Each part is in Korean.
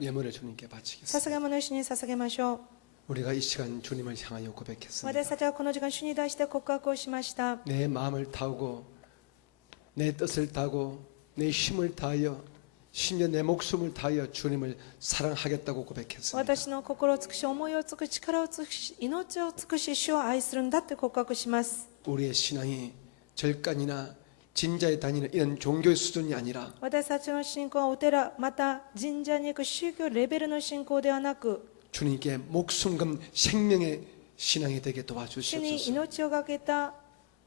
예물을 주님께 바치겠습니다. 捧げ物を主に捧げましょう。 우리가 이 시간 주님을 향하여 고백했습니다. 私たちはこの時間主に対して告白をしました。 내 마음을 다하고 내 뜻을 다하고 내 힘을 다하여 심지어 내 목숨을 다하여 주님을 사랑하겠다고 고백했습니다. 私の心を尽くし、思いを尽くし、力を尽くし、命を尽くし、主を愛するんだって告白します。 우리의 신앙이 절간이나 진자에 다니는 이런 종교의 수준이 아니라 私たちの信仰はお寺、また神社に行く宗教レベルの信仰ではなく、 주님께 목숨금 생명의 신앙이 되게 主に 도와주시옵소서. 命をかけた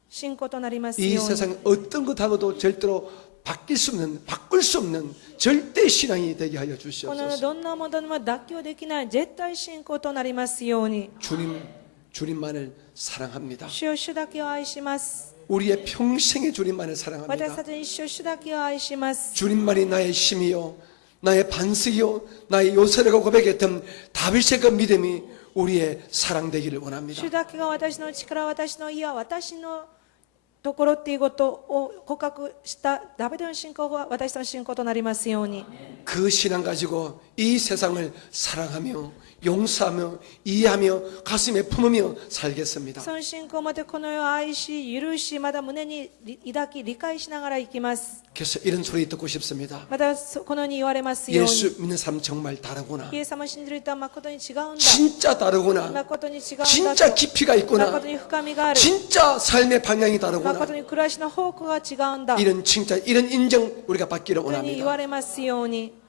信仰となります 이 ように。 세상 어떤 것하고도 절대로 바뀔 수 없는, 바꿀 수 없는 절대 신앙이 되게 하여 この 주시옵소서. どんなものにも妥協できない絶対信仰となりますように。 주님만을 사랑합니다. 主よ、主だけを愛します。 우리의 평생의 주님만을 私 사랑합니다. たちに一生主だけを愛します。 주님만이 나의 힘이요, 나의 반석이요, 나의 요새라고 고백했던 다윗의 그 믿음이 우리의 사랑되기를 원합니다. 主だけが私の力、私の家、私のところっていうことを告白したダビデの信仰が私の信仰となりますように。 그 신앙 가지고 이 세상을 사랑하며 용서하며 이해하며 가슴에 품으며 살겠습니다. その信仰までこの世を愛し、許し、まだ胸に抱き、理解しながら生きます。 그래서 이런 소리 듣고 싶습니다. またこのように言われますように。 예수 믿는 사람 정말 다르구나. イエス様を信じる人は誠に違うんだ。 진짜 다르구나. 誠に違うんだ 진짜 と。 깊이가 있구나. 誠に深みがある。 진짜 삶의 방향이 다르구나. 誠に暮らしの方向が違うんだ。 이런 칭찬, 이런 인정 우리가 받기를 というふうに言 원합니다. われますように。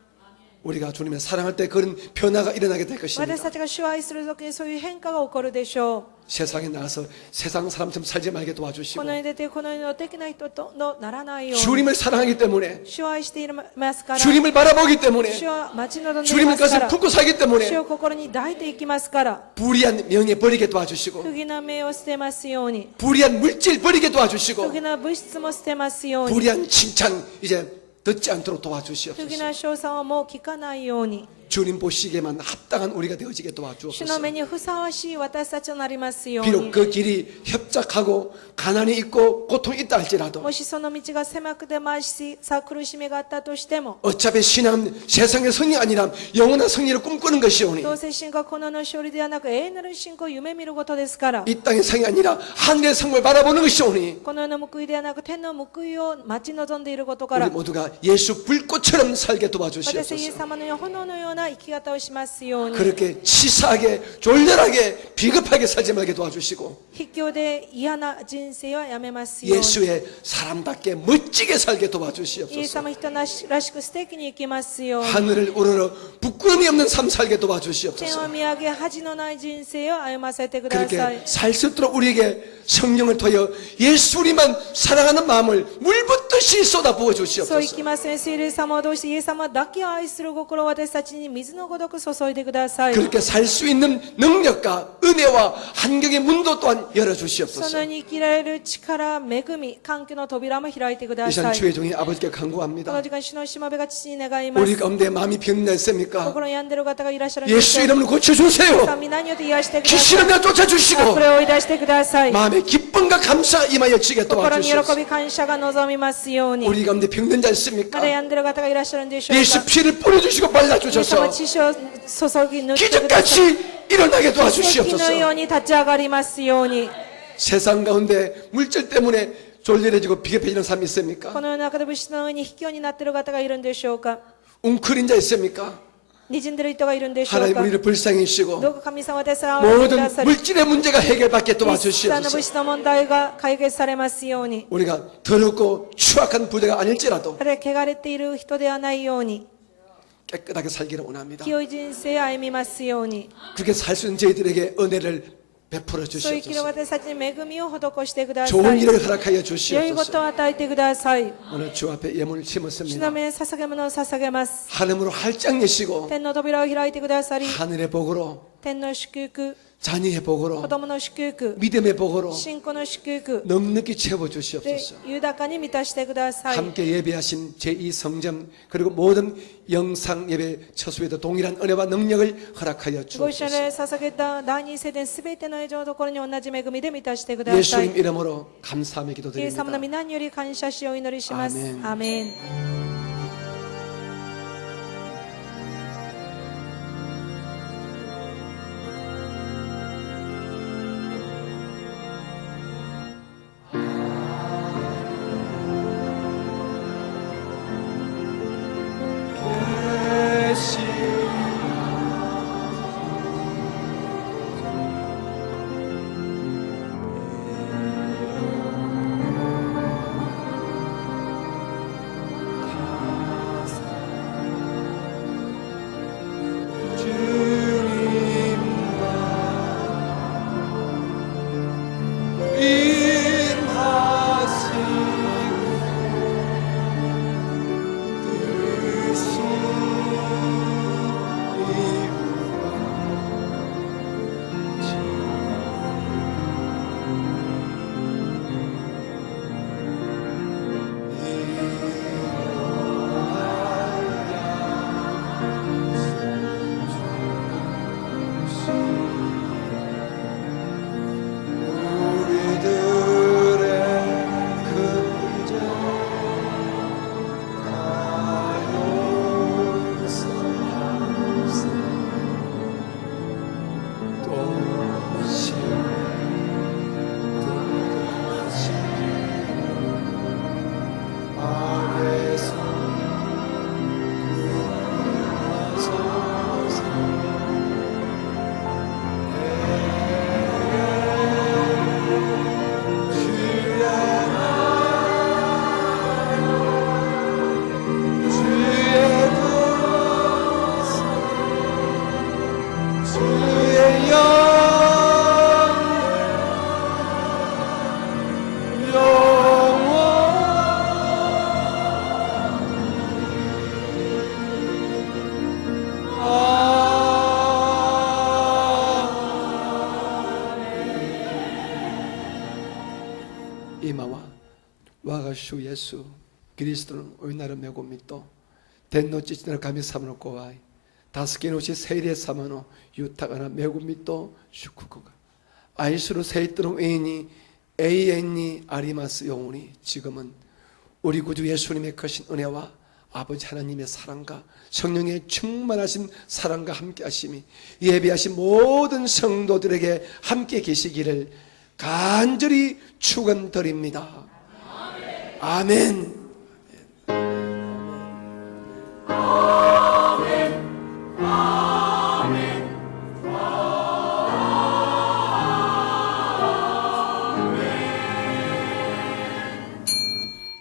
우리가 주님을 사랑할 때 그런 변화가 일어나게 될 것입니다. 私たちが主を愛するときにそういう変化が起こるでしょ 세상에 나가서 세상 사람처럼 살지 말게 う。 도와주시고 この世に出てこの世の的な人とならないように。 주님을 사랑하기 때문에 主を愛していますから。 주님을 바라보기 때문에 主を待ち望んでい 주님을 ますか 가슴 ら。 품고 살기 때문에 主を心に抱いていきますから。 불의한 명예 버리게 도와주시고 不義な名を捨てますように。 불의한 물질 버리게 도와주시고 不義な物質も捨てますように。 불의한 칭찬 이제 듣지 않도록 不義 도와주시옵소서. な称賛をもう聞かないように。 주님 보시기에만 합당한 우리가 되어지게 主の 도와주옵소서. 目にふさわしい私たちとなりますように。 비록 그 길이 협착하고 가난이 있고 고통이 있다 할지라도 もしその道が狭くてましさ苦しみがあったとしても、 어차피 신앙은 세상의 성리 아니라 영원한 성리를 꿈꾸는 것이오니 どうせ信仰はこの世の勝利ではなく永遠なる信仰を夢見ることですから、 이 땅의 성이 아니라 하늘의 성을 바라보는 것이오니 この世の報いではなく天の報いを待ち望んでいることか 우리 ら、 모두가 예수 불꽃처럼 살게 私イエス 도와주시옵소서. 様のような炎のような生き方をしますように。 그렇게 치사하게 졸렬하게 비겁하게 살지 말게 도와주시고 卑怯で嫌な人生はやめますように。 예수의 사람답게 멋지게 살게 イエス 도와주시옵소서. 様人らしく素敵に生きますように。 하늘을 우러러 부끄러움이 없는 삶 살게 天 도와주시옵소서. を見上げ恥のない人生を歩ませてくださ 그렇게 い。 살 수 있도록 우리에게 성령을 통하여 예수 우리만 사랑하는 마음을 물붓듯이 쏟아부어 そう生 주시옵소서. きますね。聖霊様を通してイエス様だけを愛する心を私たちに水のごとく注いでください。 그렇게 살 수 있는 능력과 은혜와 한경의 문도 또한 そ 열어주시옵소서. のように生きられる力、恵み、環境の扉も開いてくだ 이 さ 시간 い。 주의 종이 아버지께 こ 간구합니다. の時間、主のしもべが父に願いま 우리 す。 가운데 마음이 병났습니까? 心病んでる方がいらっしゃるんで 예수 しょう 이름으로 고쳐주세요. か。皆によって癒してくださ 귀신을 い。 내어 쫓아주시고 これを追い出してください。 마음의 기쁨과 감사 임하여 주게 心に喜 도와주시옵소서. び感謝が望みますように。 우리 가운데 병든 자 ま 있습니까? だ病んでる方がいらっしゃるんでしょう 예수 か。 피를 뿌려주시고 イエス様 발라주셔서 血を注ぎ塗ってください。 기적같이 일어나게 奇跡のよ 도와주시옵소서. うに立ち上がりますように。 세상 가운데 물질 때문에 졸렬해지고 비겁해지는 삶이 こ 있습니까? の世の中で物質の上に卑怯になっている方がいるんでしょうか。 웅크린 자 있습니까? 滲んでいる人がいるんでしょう 하나님 か。 우리를 불쌍히 해주시고 どうか神様でさえ憐れんでくだ 모든 さり、 물질의 문제가 해결받게 一切の物 도와주시옵소서. 質の問題が解決されますように。 우리가 더럽고 추악한 부자가 아닐지라도 あれ汚れている人ではないように、 깨끗하게 살기를 원합니다. 清い人生を歩みますように。 그렇게 살 수 있는 저희들에게 은혜를 베풀어 そう生きる 주시옵소서. 私たちに恵みを施してくださ 좋은 い。 일을 허락하여 良いこと 주시옵소서. を与えてください。 오늘 주 앞에 예물을 主の 심었습니다. 目に捧げ物を捧げます。 하늘으로 활짝 여시고 天の扉を開いてくださり、 하늘의 복으로 天の祝福、 자녀의 子 복으로 供の祝福、 믿음의 복으로 信仰の祝福 넉넉히 채워 で 주시옵소서. 豊かに満たしてください。 함께 예배하신 제2성전 그리고 모든 영상 예배 처수에도 동일한 은혜와 능력을 허락하여 ご一緒 주옵소서. に捧げた第二聖殿すべての以上のところに同じ恵みで満たしてください。 예수님 이름으로 감사하며 イエス様 기도드립니다. の皆により感謝しお祈りします。アーメンアーメン。 이마와 와가슈 예수 그리스도는 오이나를 메고 믿도 덴노 찌찌나 감히 사모노 꼬아이 다스케노시 세이레 사모노 유타가나 메고 믿도 슈쿠쿠가 아이스로 세이뜨는 외인이 에이엔니 아리마스 영혼이 지금은 우리 구주 예수님의 크신 은혜와 아버지 하나님의 사랑과 성령의 충만하신 사랑과 함께 하심이 예배하신 모든 성도들에게 함께 계시기를 간절히 축원드립니다. 아멘.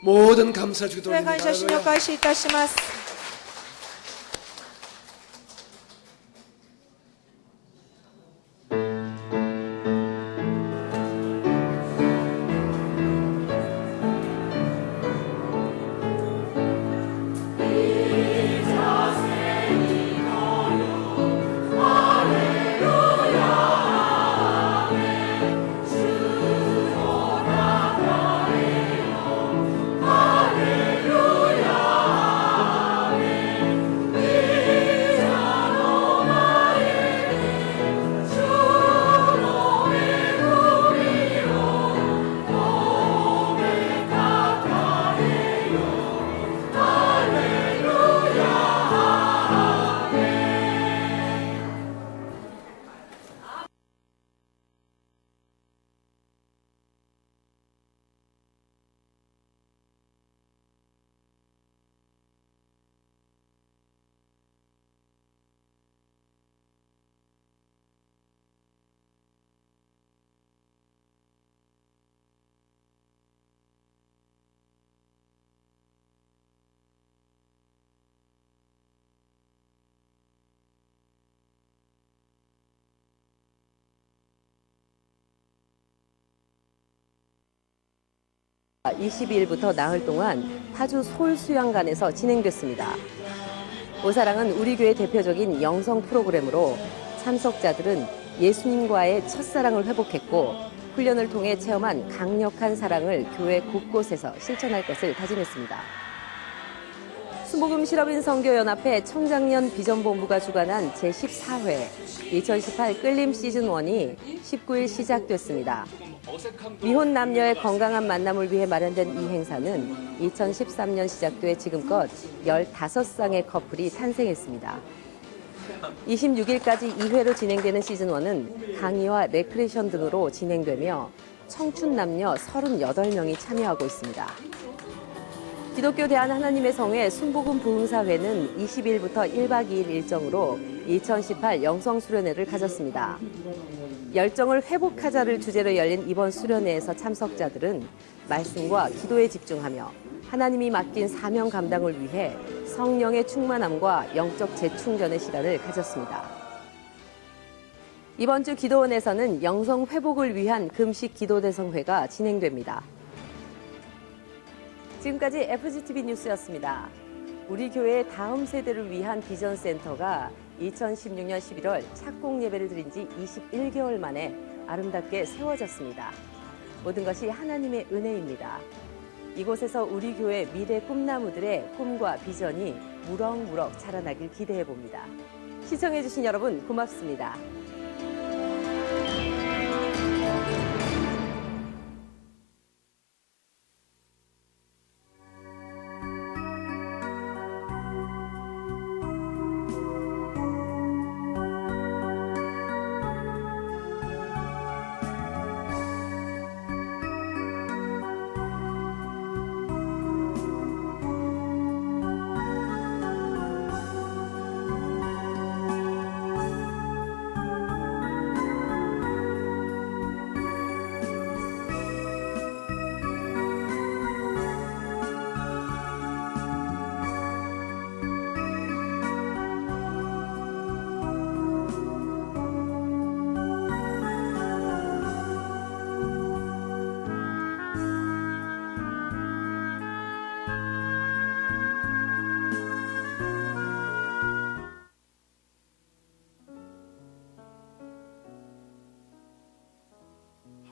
모든 감사 주기도 それ感謝しにお返しいたします。아, 22일부터 나흘 동안 파주 솔수양관에서 진행됐습니다. 오사랑은 우리 교회 대표적인 영성 프로그램으로 참석자들은 예수님과의 첫사랑을 회복했고 훈련을 통해 체험한 강력한 사랑을 교회 곳곳에서 실천할 것을 다짐했습니다. 순복음 실업인 선교연합회 청장년 비전본부가 주관한 제14회 2018 끌림 시즌1이 19일 시작됐습니다. 미혼 남녀의 건강한 만남을 위해 마련된 이 행사는 2013년 시작돼 지금껏 15쌍의 커플이 탄생했습니다. 26일까지 2회로 진행되는 시즌1은 강의와 레크레이션 등으로 진행되며 청춘 남녀 38명이 참여하고 있습니다. 기독교 대한하나님의 성회 순복음 부흥사회는 20일부터 1박 2일 일정으로 2018 영성수련회를 가졌습니다. 열정을 회복하자를 주제로 열린 이번 수련회에서 참석자들은 말씀과 기도에 집중하며 하나님이 맡긴 사명 감당을 위해 성령의 충만함과 영적 재충전의 시간을 가졌습니다. 이번 주 기도원에서는 영성 회복을 위한 금식 기도대성회가 진행됩니다. 지금까지 FGTV 뉴스였습니다. 우리 교회의 다음 세대를 위한 비전센터가 2016년 11월 착공 예배를 드린 지 21개월 만에 아름답게 세워졌습니다. 모든 것이 하나님의 은혜입니다. 이곳에서 우리 교회 미래 꿈나무들의 꿈과 비전이 무럭무럭 자라나길 기대해 봅니다. 시청해주신 여러분 고맙습니다.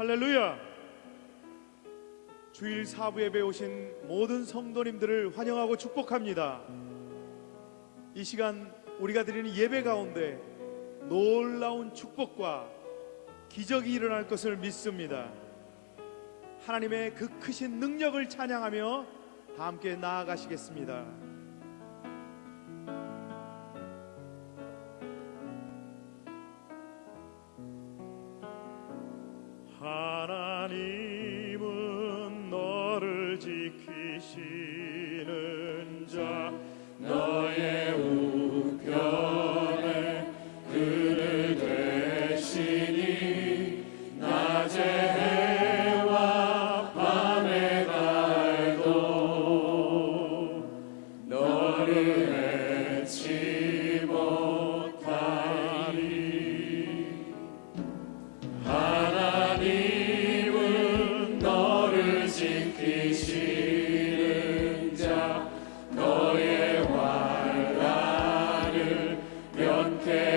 할렐루야. 주일 사부 예배에 오신 모든 성도님들을 환영하고 축복합니다. 이 시간 우리가 드리는 예배 가운데 놀라운 축복과 기적이 일어날 것을 믿습니다. 하나님의 그 크신 능력을 찬양하며 다 함께 나아가시겠습니다. 하나님은 너를 지키시는 자 너의 우편에 그늘 되시니 낮에 해와 밤의 달도 너를 해치 못하리. 하나님은 너를 지키시는 자 너의 환난을 면케하시니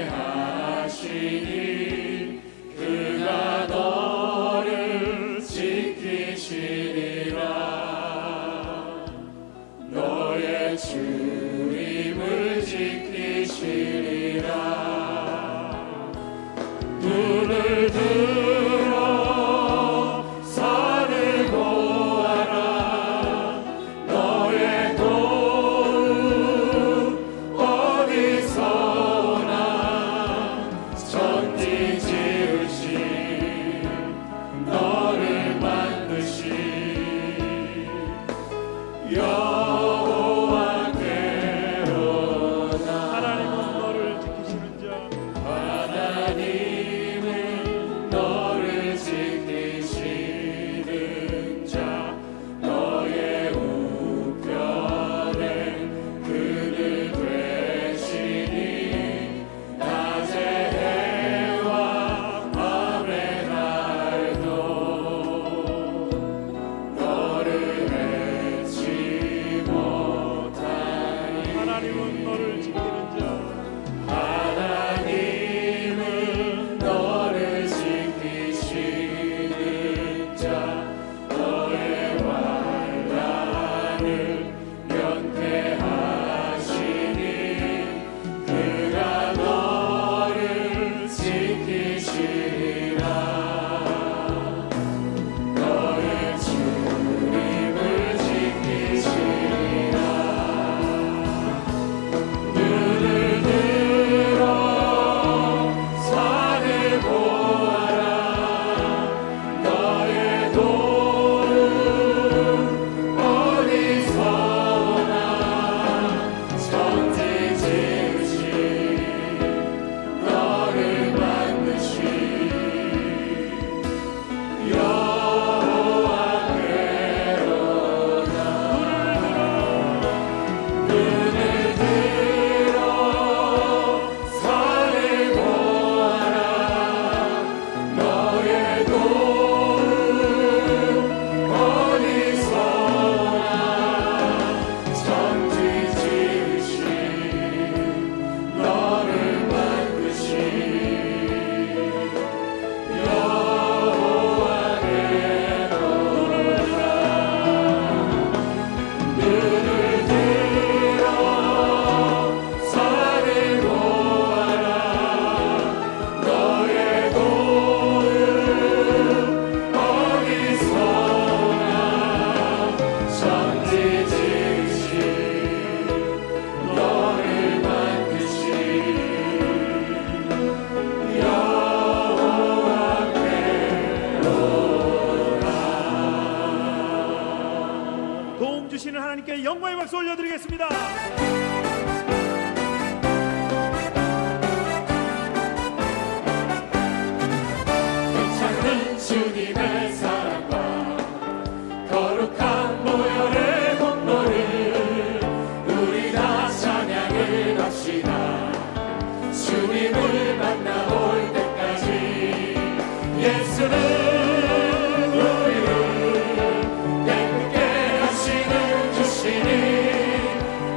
그가 너를 지키시리라. 너의 주임을 지키시리라. 눈을 들어 산을 보아라. 너의 도움 어디서 오나. 천지 지으신 너를 만드신 여호와께로다. 하나님은 너를 지키시는 자 하나님은 너를 지키시는 자 너의 우편에 그늘 되시니 낮에 해와 밤의 달도 너를 해치 못하니. 하나님은 너를 지키는 자 하나님은 너를 지키시는 자 너의 환난을 면케하시니 그가 너를 지키시리라. 너의 주님을 지키시리라. 눈을 들어 산을 보아라. 너의 도움 어디서 오나. 천지 지으신 너를 만드신 여호와께로다. 눈을 들어 산을 보아라. 너의 도움 어디서 오나. 천지 지으신 너를 만드신 여호와께로다. 눈을 들어 산을 보아라. 너의 도움 어디서 오나. 천지 지으신 너를 만드신 여호와께로다. 도움 주시는 하나님께 영광의 박수 올려드리겠습니다. 괜찮은 주님의 사랑과 거룩한 보혈의 공로를 우리 다 찬양을 합시다. 주님을 만나볼 때까지 예수는 우리를 깨끗게 하시는 주시니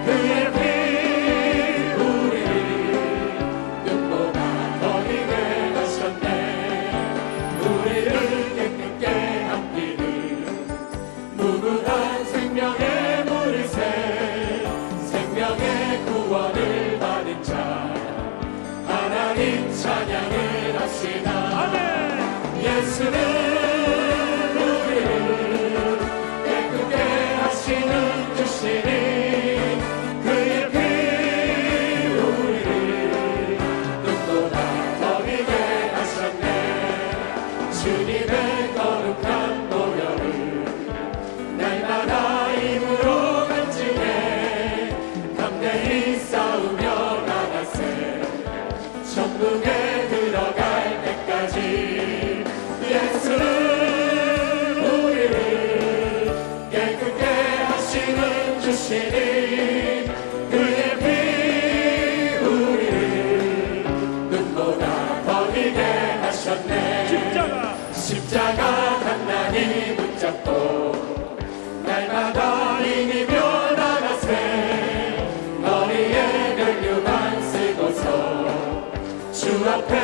그의 피 예수는 우리를 깨끗게 하시는 주시니 그의 피 우리를 눈보다 더 비게 하셨네. 주님의 거룩한 보혈을 날마다 입으로 간증해 담대히 싸우며 나가세. 천국에 들어갈 때까지 예수는 우리를 깨끗게 하시는 주시니 그의 피 우리를 눈보다 더 비게 하셨네. 십자가 단단히 붙잡고 날마다 이기며 나가세. 머리에 면류관 쓰고서 주 앞에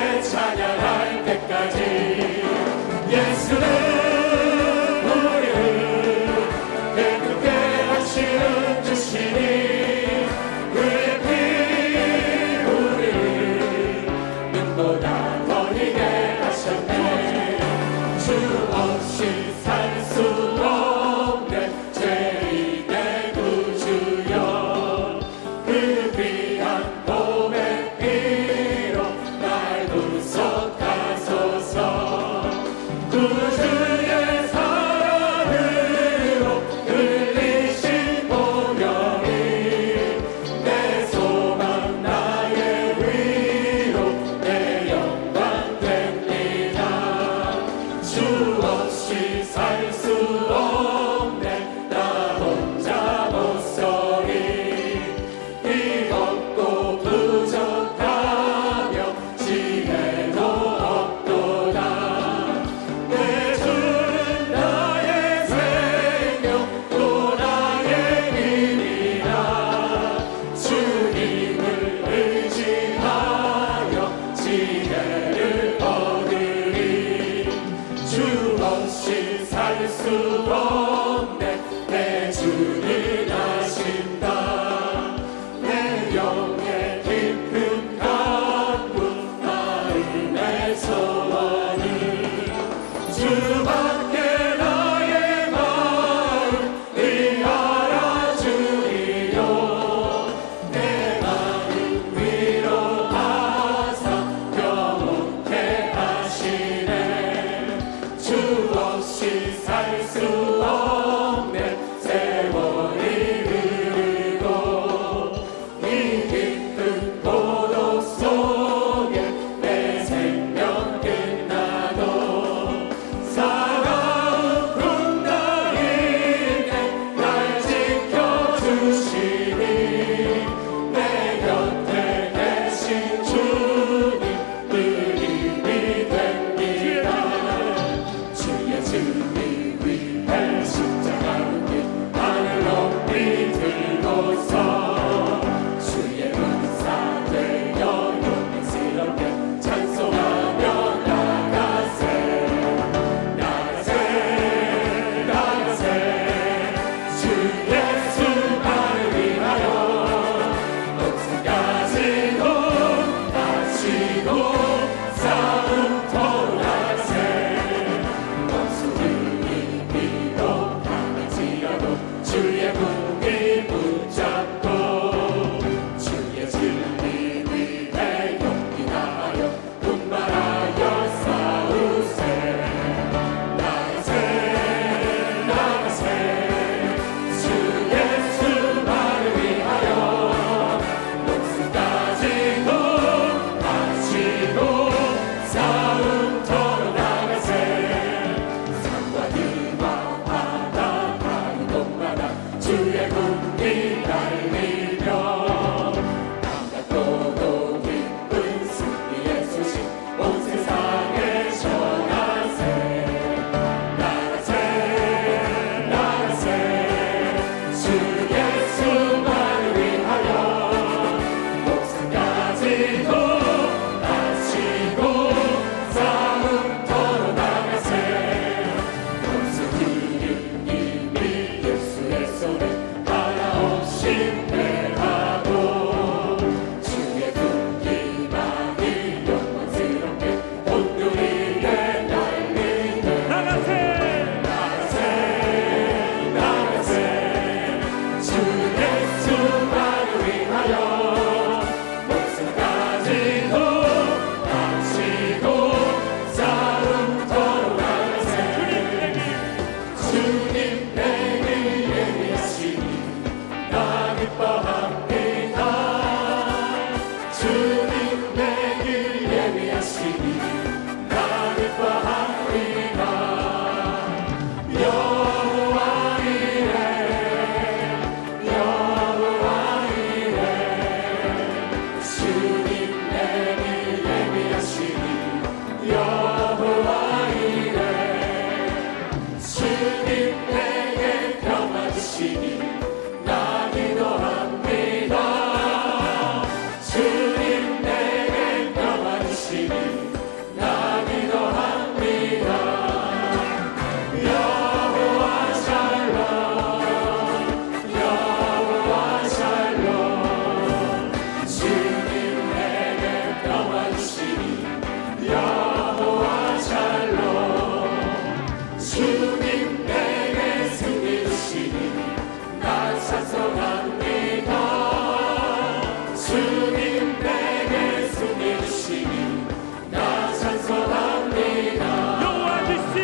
주님 내게 숨기시니 나 찬송합니다. 여호와이시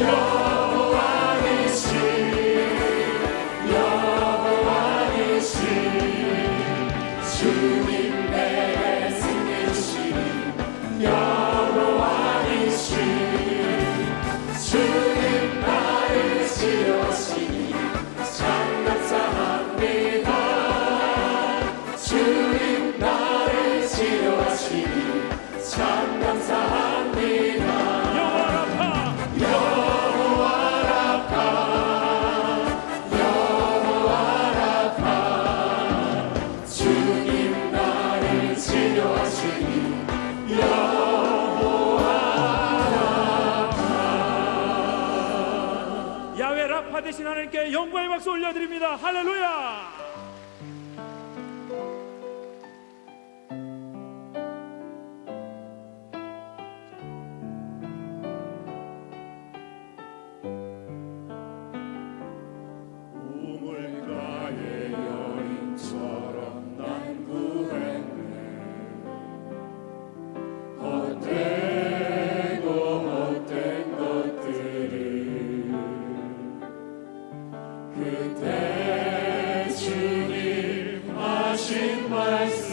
여호와이시 여호와이시 주님 내게 숨기시니 여호와이시 주님 나를 지으시니 참 감사합니다. 주님 나를 지으시니 참 감사합니다. 여호와라파 여호와라파 주님 나를 지으시니 야훼 라파 되신 하나님께 영광의 박수 올려드립니다. 할렐루야. 우물가의 여인처럼 난 구했네. 헛되고 헛된 것들을 그때 주님 하신 말씀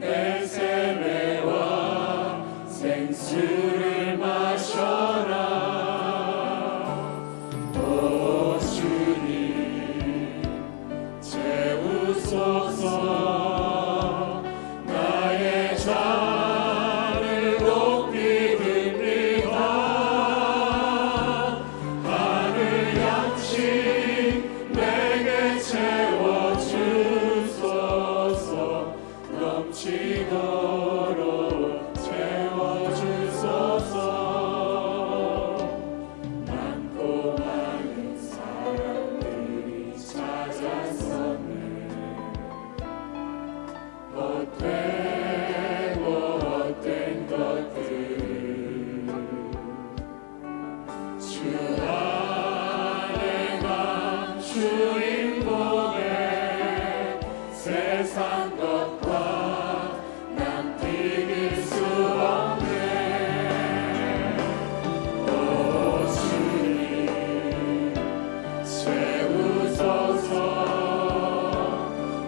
내 세배와 생수를 마셔라. 오 주님 채우소서. 나의 잔을 높이 듭니다. 하늘 양식 내게 채워주소서. 넘치도록 채워주소서. 많고 많은 사람들이 찾아섰네. 헛되고 헛된 것들 주 안에 난 주인복에 세상 것과 난 비길 수 없네. 오 주님 채우소서.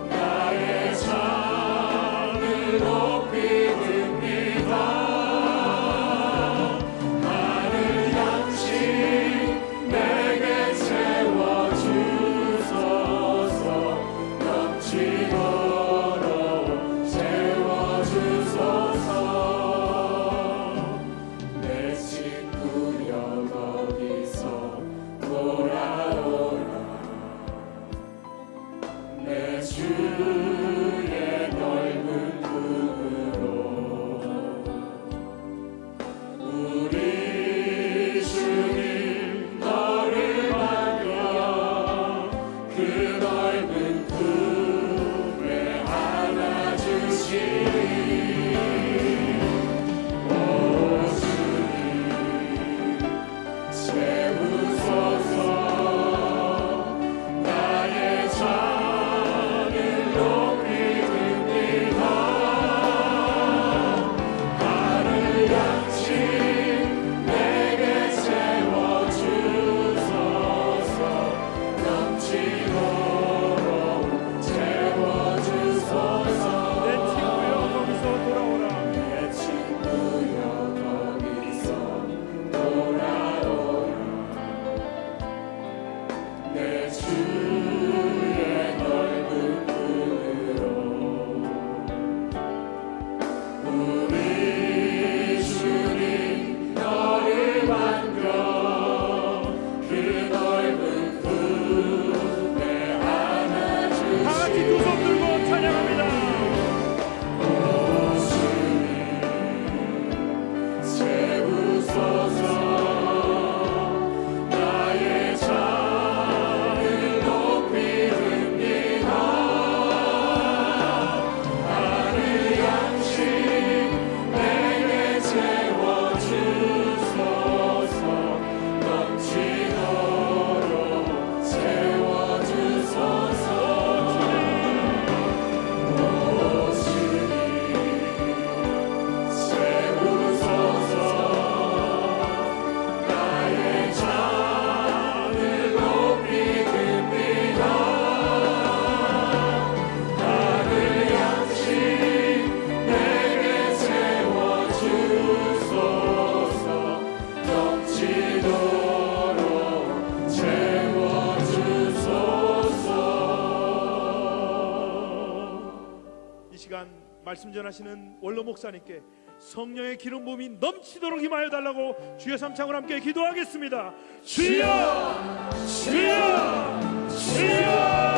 나의 잔을 높이 듭니다. 하늘 양식 내게 채워주소서. 넘치도록 이 시간 말씀 전하시는 원로 목사님께 성령의 기름 부음이 넘치도록 임하여 달라고 주여 삼창으로 함께 기도하겠습니다. 주여, 주여, 주여.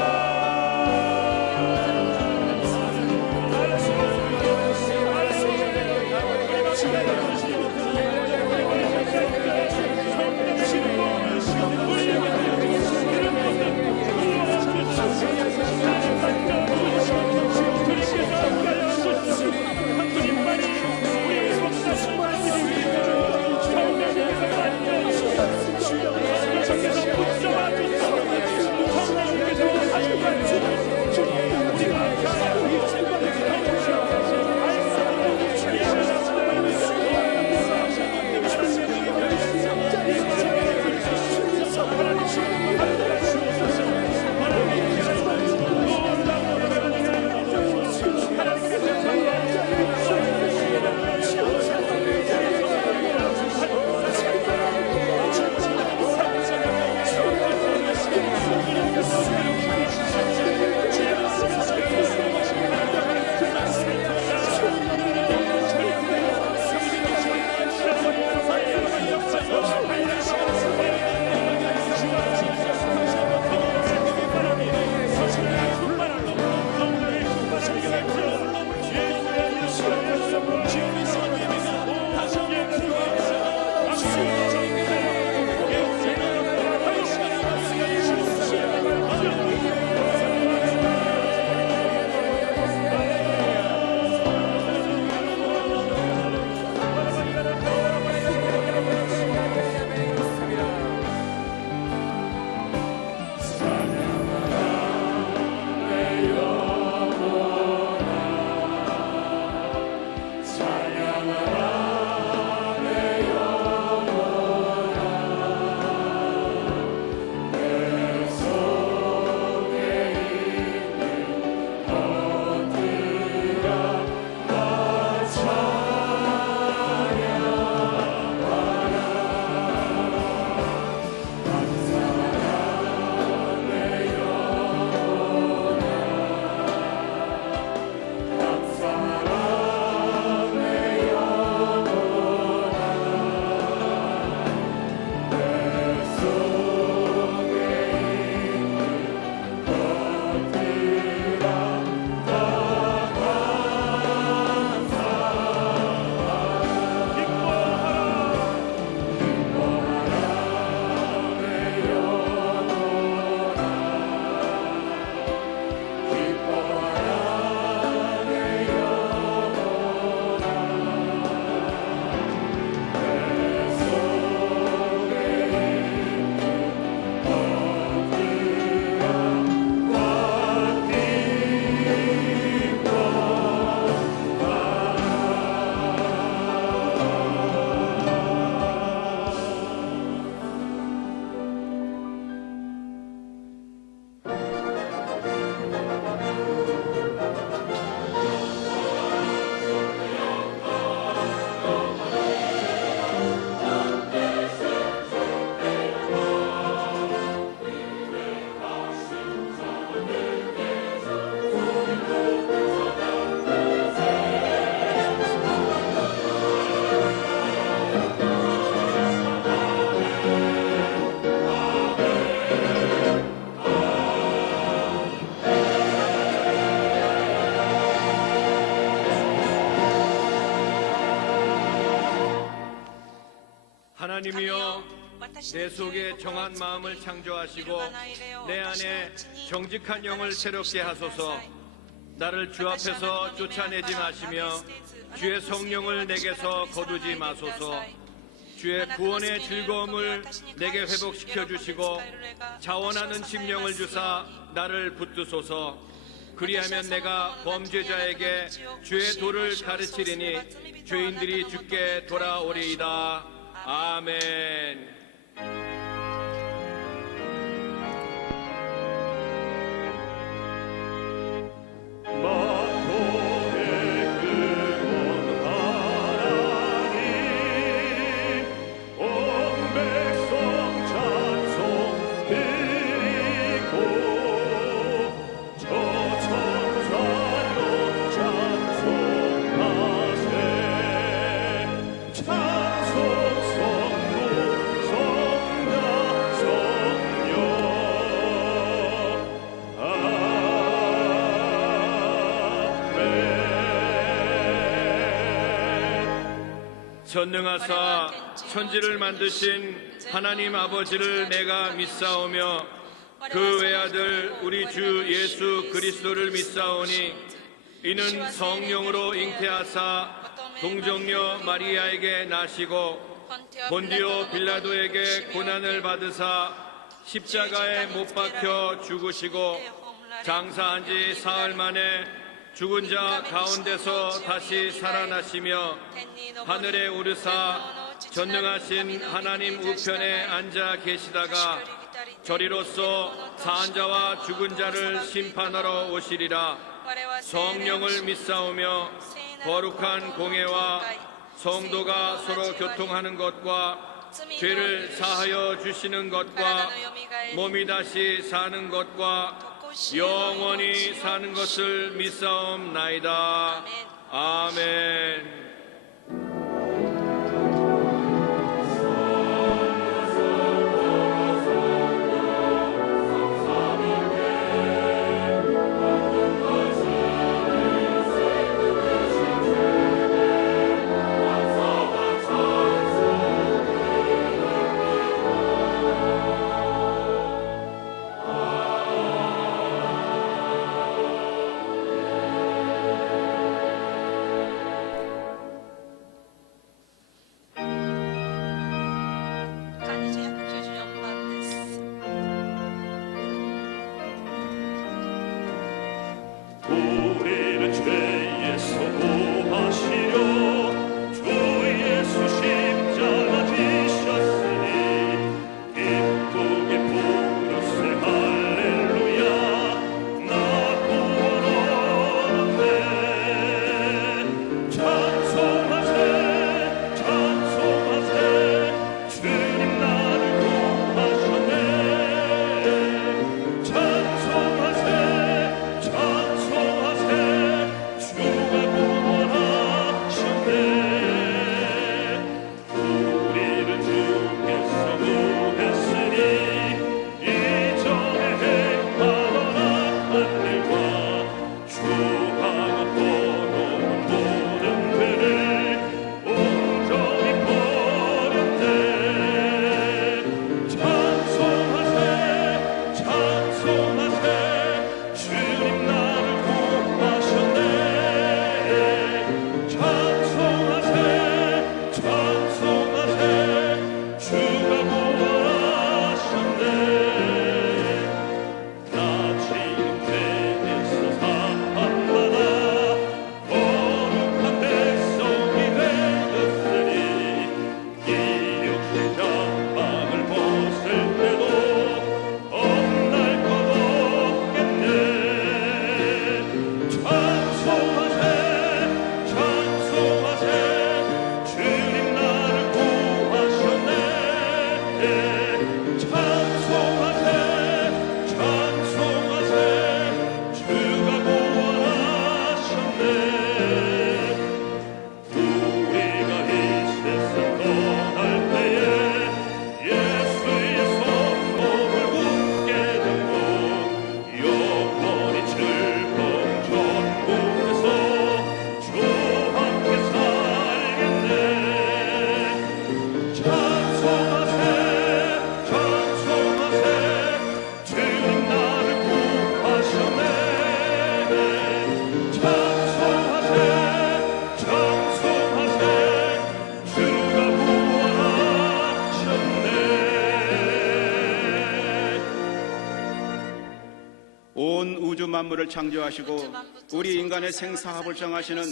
하나님이여, 내 속에 정한 마음을 창조하시고 내 안에 정직한 영을 새롭게 하소서. 나를 주 앞에서 쫓아내지 마시며 주의 성령을 내게서 거두지 마소서. 주의 구원의 즐거움을 내게 회복시켜 주시고 자원하는 심령을 주사 나를 붙드소서. 그리하면 내가 범죄자에게 주의 도를 가르치리니 죄인들이 주께 돌아오리이다. 아멘. 저 천사 용자 전능하사 천지를 만드신 하나님 아버지를 내가 믿사오며 그 외아들 우리 주 예수 그리스도를 믿사오니 이는 성령으로 잉태하사 동정녀 마리아에게 나시고 본디오 빌라도에게 고난을 받으사 십자가에 못 박혀 죽으시고 장사한 지 사흘 만에 죽은 자 가운데서 다시 살아나시며 하늘에 오르사 전능하신 하나님 우편에 앉아 계시다가 저리로서 사한 자와 죽은 자를 심판하러 오시리라. 성령을 믿사오며 거룩한 공회와 성도가 서로 교통하는 것과 죄를 사하여 주시는 것과 몸이 다시 사는 것과 영원히 사는 것을 믿사옵나이다. 아멘. 우리는 죄에서 구하시려 주 예수 십자가 지셨으니 기쁘게 부르세 할렐루야 나 구원 얻었네. 찬송하세 찬송하세 주님 나를 구하셨네. 찬송하세 찬송하세 주가 구원하셨네. 우리는 주께서 구했으니 이전에 행하던 악한 일과 주하고 떠놓은 모든 죄를 온전히 버렸네. 찬송하세 찬송하세 주님 나를 구하셨네. 찬송하세 찬송하세 주가 구원하셨네. 나 지금 죄에서 사함받아 거룩한 백성이 되었으니 이 육신 장막을 벗을 때도 없날 것 없겠네. 찬송하세 찬송하세 주님 나를 구하셨네. 찬송하세 찬송하세 주가 구원하셨네. 우리가 이 세상 떠날 때에 예수의 손목을 붙게 되고 영원히 즐거운 천국에서 주와 함께 살겠네. 찬송하세 찬송하세 주님 나를 구하셨네. 찬송하세 찬송하세 주가 구원하셨네. 온 우주 만물을 창조하시고 우리 인간의 생사합을 정하시는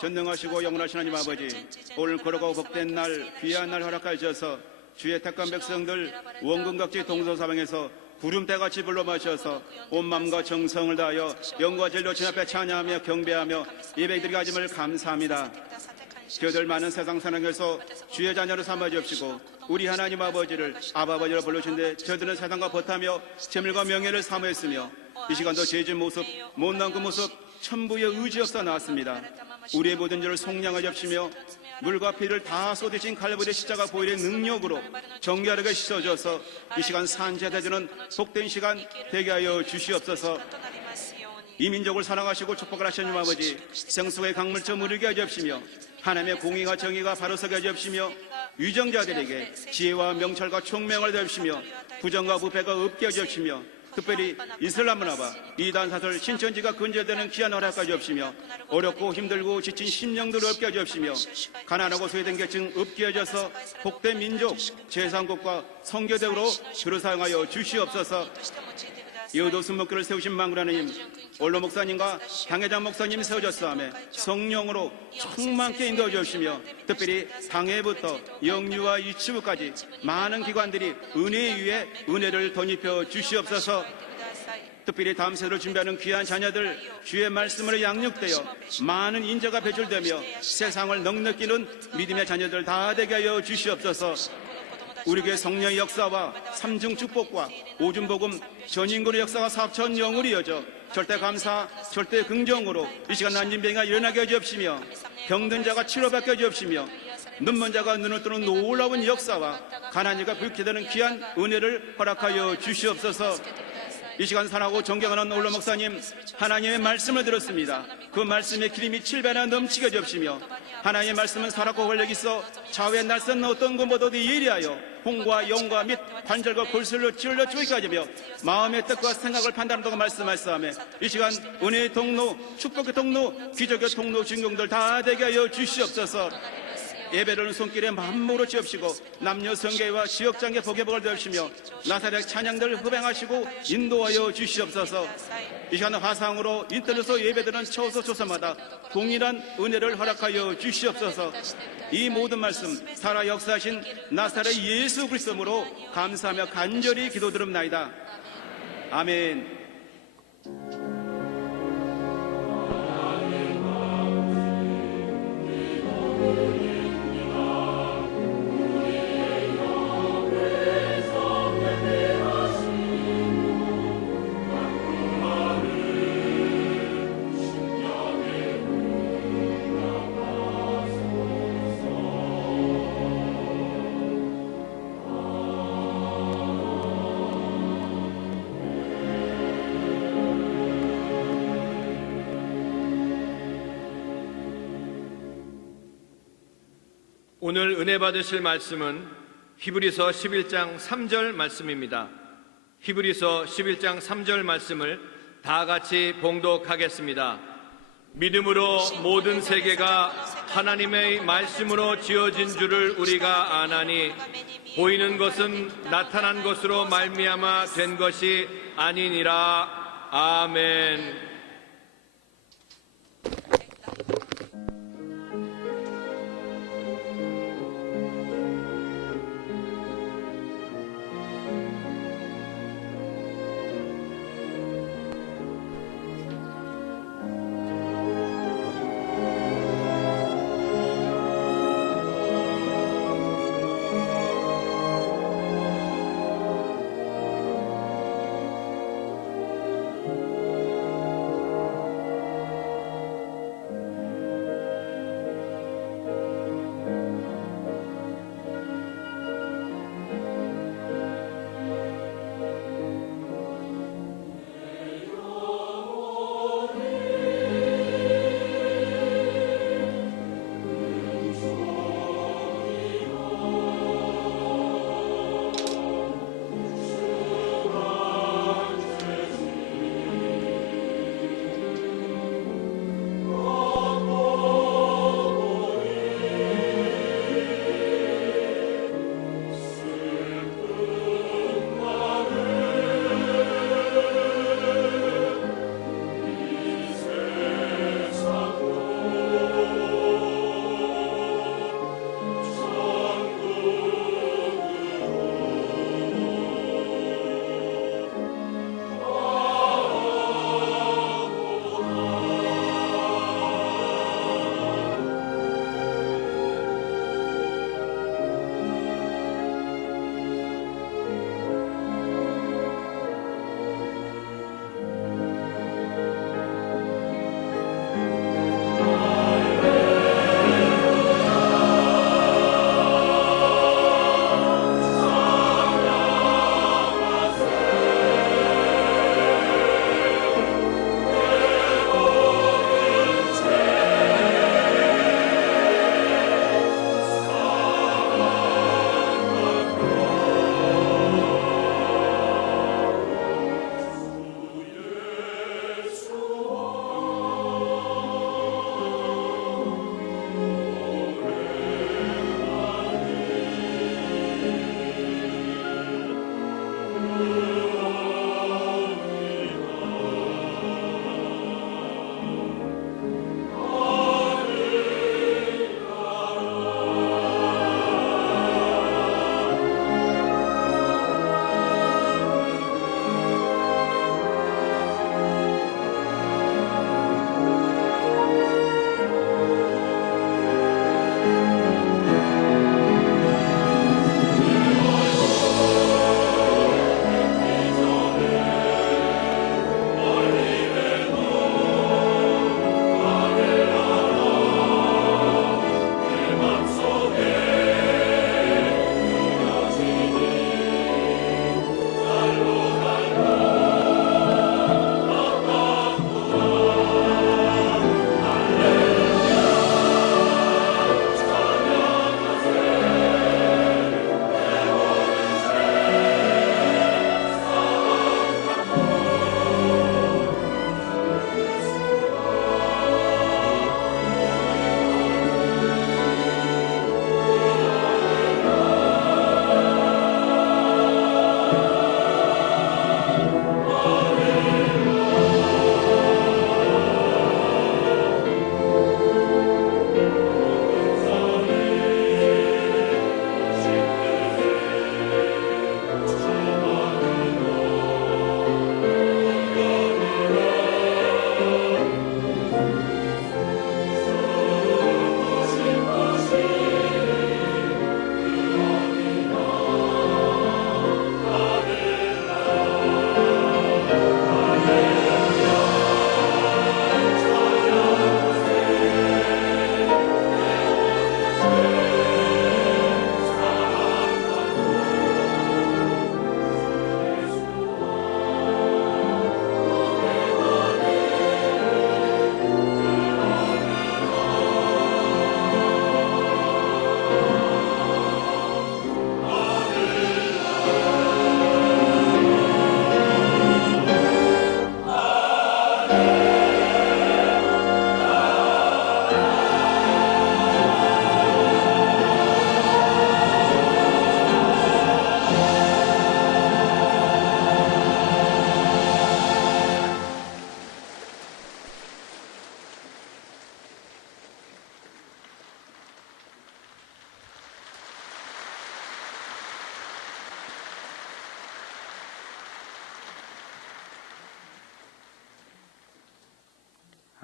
전능하시고 영원하신 하나님 아버지, 오늘 거룩하고 복된 날 귀한 날 허락하여 주셔서 주의 택한 백성들 원근 각지 동서사방에서 구름대같이 불러 마셔서 온 마음과 정성을 다하여 영과 진리로 주 앞에 찬양하며 경배하며 예배드리게 하심을 감사합니다. 저희들 많은 세상 사랑에서 주의 자녀로 삼아 주옵시고 우리 하나님 아버지를 아버지로 불러주신데 저희들은 세상과 버타며 재물과 명예를 사모했으며 이 시간도 죄진 모습 못난 그 모습 천부의 의지 없어 나왔습니다. 우리의 모든 죄를 속량하여 주시며 물과 피를 다 쏟으신 칼바리 십자가 보혈의 능력으로 정결하게 씻어줘서 이 시간 산재되주는 복된 시간 되게 하여 주시옵소서. 이 민족을 사랑하시고 축복을 하시는 아버지, 생수의 강물처럼 흐르게 하여 주옵시며 하나님의 공의와 정의가 바로 서게 하여 주옵시며 유정자들에게 지혜와 명철과 총명을 주옵시며 부정과 부패가 없게 하여 주옵시며 특별히 이슬람 문화와 이단 사설 신천지가 근절되는 귀한 허락까지 주옵시며 어렵고 힘들고 지친 심령들을 없게 하여 주옵시며 가난하고 소외된 계층 없게 하여서 복된 민족 제3국과 성교대으로 주를 사용하여 주시옵소서. 이어도 순목교를 세우신 망군 하나님, 원로 목사님과 당회장 목사님 세워졌사오며 성령으로 충만케 인도해 주시며 특별히 당회부터 영유아 유치부까지 많은 기관들이 은혜 위에 은혜를 덧입혀 주시옵소서. 특별히 다음 세대를 준비하는 귀한 자녀들 주의 말씀으로 양육되어 많은 인재가 배출되며 세상을 넉넉히는 믿음의 자녀들 다 되게 하여 주시옵소서. 우리 교회 성령의 역사와 삼중 축복과 오줌복음 전인군의 역사가 사천 영으로 이어져 절대 감사, 절대 긍정으로 이 시간 난진병이가 일어나게 해 주옵시며 병든 자가 치료받게 해 주옵시며 눈먼 자가 눈을 뜨는 놀라운 역사와 가난이가 불쾌 되는 귀한 은혜를 허락하여 주시옵소서. 이 시간 사랑하고 존경하는 올로 목사님, 하나님의 말씀을 들었습니다. 그 말씀의 기름이 7배나 넘치게 주옵시며 하나님의 말씀은 살았고 권력이 있어 좌우의 날선 어떤 것보다도 예리하여 홍과 영과 및 관절과 골수를 찔러 죽이게 하며 마음의 뜻과 생각을 판단한다고 말씀하시며 이 시간 은혜의 통로, 축복의 통로, 기적의 통로 증공들 다 되게 하여 주시옵소서. 예배를 손길에 만무로 지옵시고 남녀 성계와 지역장계 복의 복을 되옵시며 나사렛 찬양들 흡행하시고 인도하여 주시옵소서. 이 시간 화상으로 인터넷으로 예배드리는 처소 조사마다 동일한 은혜를 허락하여 주시옵소서. 이 모든 말씀 살아 역사하신 나사렛 예수 그리스도로 감사하며 간절히 기도드립나이다. 아멘. 오늘 은혜 받으실 말씀은 히브리서 11장 3절 말씀입니다. 히브리서 11장 3절 말씀을 다 같이 봉독하겠습니다. 믿음으로 모든 세계가 하나님의 말씀으로 지어진 줄을 우리가 아나니 보이는 것은 나타난 것으로 말미암아 된 것이 아니니라. 아멘.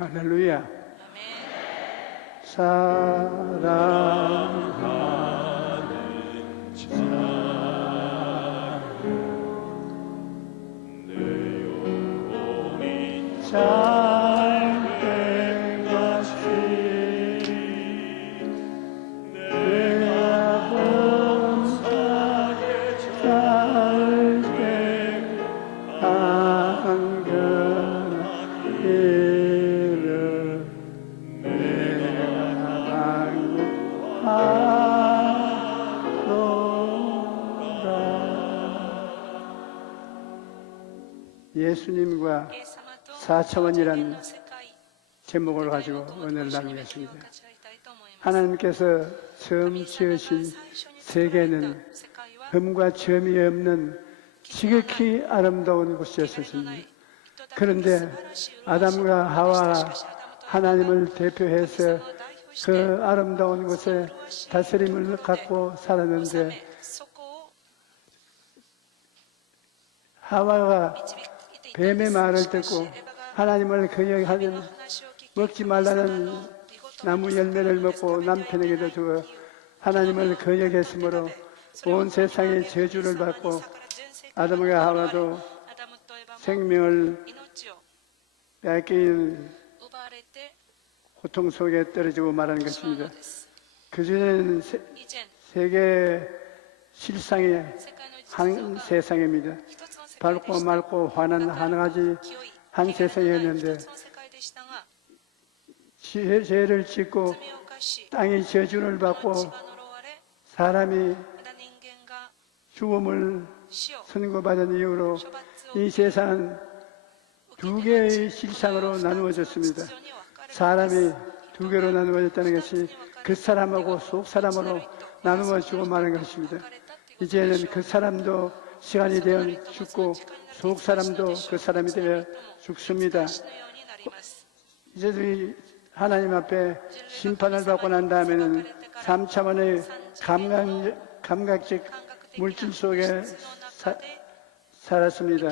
할렐루야. 사랑하는 자, 내 영혼이 잘된 같이 내가 범사에 잘된 안견하기를 예수님과 4차원이란 제목을 가지고 오늘 나누겠습니다. 하나님께서 처음 지으신 세계는 흠과 점이 없는 지극히 아름다운 곳이었습니다. 그런데 아담과 하와가 하나님을 대표해서 그 아름다운 곳에 다스림을 갖고 살았는데 하와가 뱀의 말을 듣고 하나님을 거역하는 먹지 말라는 나무 열매를 먹고 남편에게도 주어 하나님을 거역했으므로 온 세상에 저주를 받고 아담과 하와도 생명을 빼앗길 고통 속에 떨어지고 말하는 것입니다. 그전에는 세계 실상의 한 세상입니다. 밝고 맑고 환한 하나가지 한 세상이었는데 죄를 짓고 땅이 저주를 받고 사람이 죽음을 선고받은 이후로 이 세상은 두 개의 실상으로 나누어졌습니다. 사람이 두 개로 나누어졌다는 것이 그 사람하고 속 사람으로 나누어지고 마는 것입니다. 이제는 그 사람도 시간이 되어 죽고 속 사람도 그 사람이 되어 죽습니다. 이제 하나님 앞에 심판을 받고 난 다음에는 3차원의 감각적 물질 속에 살았습니다.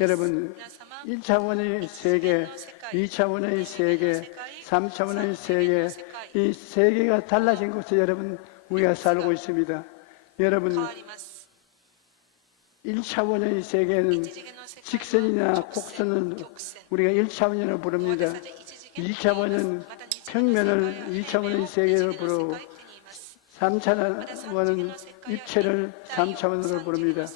여러분, 1차원의 세계, 2차원의 세계, 3차원의 세계, 이 세계가 달라진 곳에 여러분 우리가 살고 있습니다. 여러분, 1차원의 세계는 직선이나 곡선은 우리가 1차원이라고 부릅니다. 2차원은 평면을 2차원의 세계로 부르고 3차원은 입체를 3차원으로 부릅니다.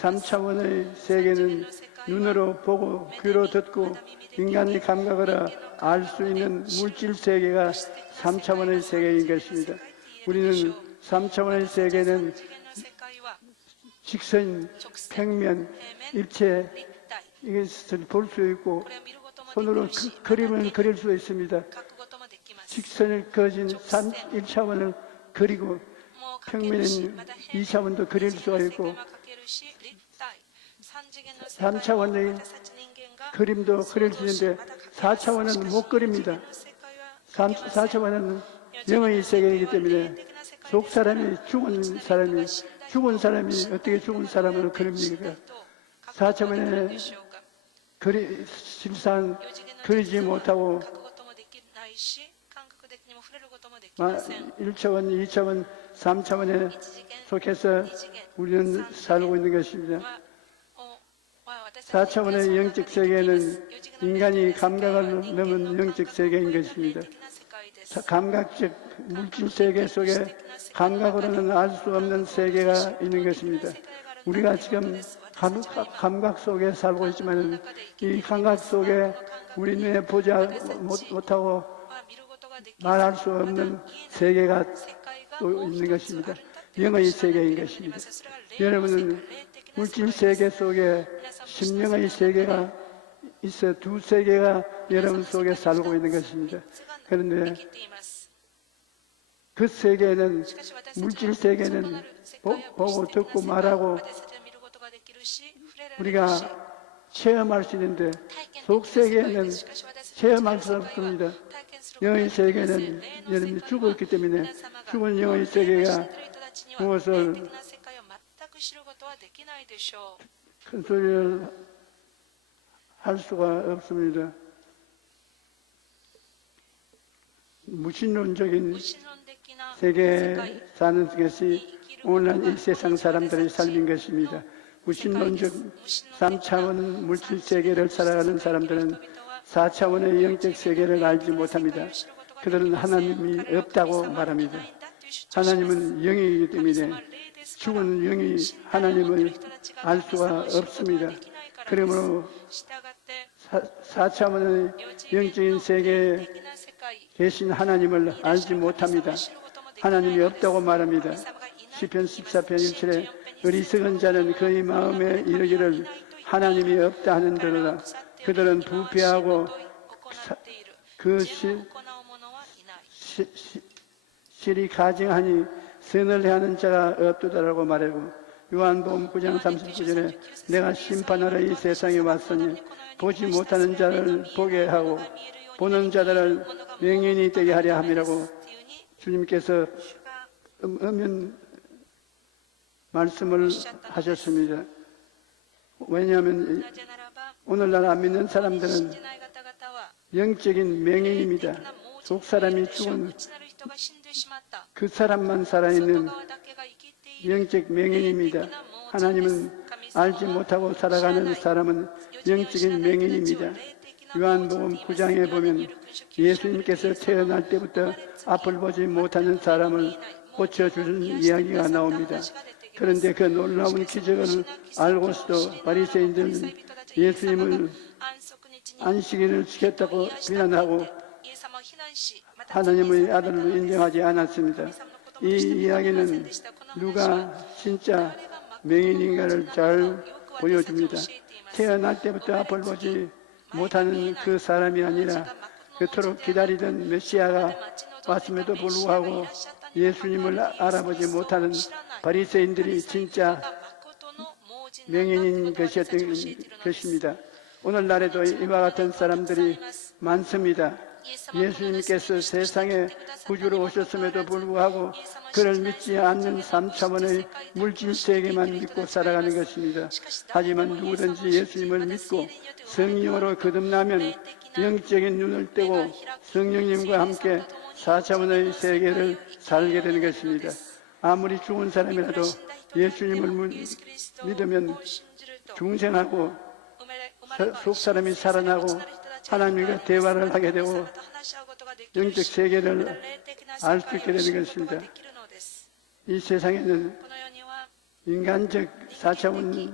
3차원의 세계는 눈으로 보고 귀로 듣고 인간의 감각으로 알 수 있는 물질 세계가 3차원의 세계인 것입니다. 우리는 3차원의 세계는 직선, 평면, 입체 이것을 볼 수 있고 손으로 그림을 그릴 수 있습니다. 직선을 그어진 1차원을 그리고 평면은 2차원도 그릴 수가 있고 3차원의 그림도 그릴 수 있는데 4차원은 못 그립니다. 4차원은 영의 세계이기 때문에 속 사람이 죽은 사람이 어떻게 죽은 사람을 그립니까? 4차원의 실상 그리지 못하고 1차원, 2차원, 3차원에 속해서 우리는 살고 있는 것입니다. 4차원의 영적 세계는 인간이 감각을 넘은 영적 세계인 것입니다. 감각적 물질 세계 속에 감각으로는 알 수 없는 세계가 있는 것입니다. 우리가 지금 감각 속에 살고 있지만 이 감각 속에 우리 눈에 보지 못하고 말할 수 없는 세계가 또 있는 것입니다. 영의 세계인 것입니다. 여러분은 물질 세계 속에 심령의 세계가 있어 두 세계가 여러분 속에 살고 있는 것입니다. 그런데 그 세계는 물질 세계는 보고 듣고 말하고 우리가 체험할 수 있는데 속 세계는 체험할 수 없습니다. 영의 세계는 여러분이 죽었기 때문에 죽은 영의 세계가 무엇을 큰 소리를 할 수가 없습니다. 무신론적인 세계에 사는 것이 오늘날 이 세상 사람들의 삶인 것입니다. 무신론적 3차원 물질 세계를 살아가는 사람들은 4차원의 영적 세계를 알지 못합니다. 그들은 하나님이 없다고 말합니다. 하나님은 영이기 때문에 죽은 영이 하나님을 알 수가 없습니다. 그러므로 4차원의 영적인 세계에 계신 하나님을 알지 못합니다. 하나님이 없다고 말합니다. 시편 14편 1절에 어리석은 자는 그의 마음에 이르기를 하나님이 없다 하는도로라. 그들은 부패하고 그 실이 가증하니 선을 해하는 자가 없도다라고 말하고 요한복음 9장 39절에 내가 심판하러 이 세상에 왔으니 보지 못하는 자를 보게 하고 보는 자들을 맹인이 되게 하려 함이라고 주님께서 엄연 말씀을 하셨습니다. 왜냐하면 오늘날 안 믿는 사람들은 영적인 맹인입니다. 속 사람이 죽은 그 사람만 살아있는 영적 맹인입니다. 하나님은 알지 못하고 살아가는 사람은 영적인 맹인입니다. 요한복음 9장에 보면 예수님께서 태어날 때부터 앞을 보지 못하는 사람을 고쳐주는 이야기가 나옵니다. 그런데 그 놀라운 기적을 알고서도 바리새인들은 예수님을 안식일을 지켰다고 비난하고 하나님의 아들로 인정하지 않았습니다. 이 이야기는 누가 진짜 맹인인가를 잘 보여줍니다. 태어날 때부터 앞을 보지 못하는 그 사람이 아니라 그토록 기다리던 메시아가 왔음에도 불구하고 예수님을 알아보지 못하는 바리새인들이 진짜 맹인인 것이었던 것입니다. 오늘날에도 이와 같은 사람들이 많습니다. 예수님께서 세상에 구주로 오셨음에도 불구하고 그를 믿지 않는 3차원의 물질 세계만 믿고 살아가는 것입니다. 하지만 누구든지 예수님을 믿고 성령으로 거듭나면 영적인 눈을 떼고 성령님과 함께 4차원의 세계를 살게 되는 것입니다. 아무리 죽은 사람이라도 예수님을 믿으면 중생하고 속 사람이 살아나고 하나님과 대화를 하게 되고 영적 세계를 알 수 있게 되는 것입니다. 이 세상에는 인간적 4차원,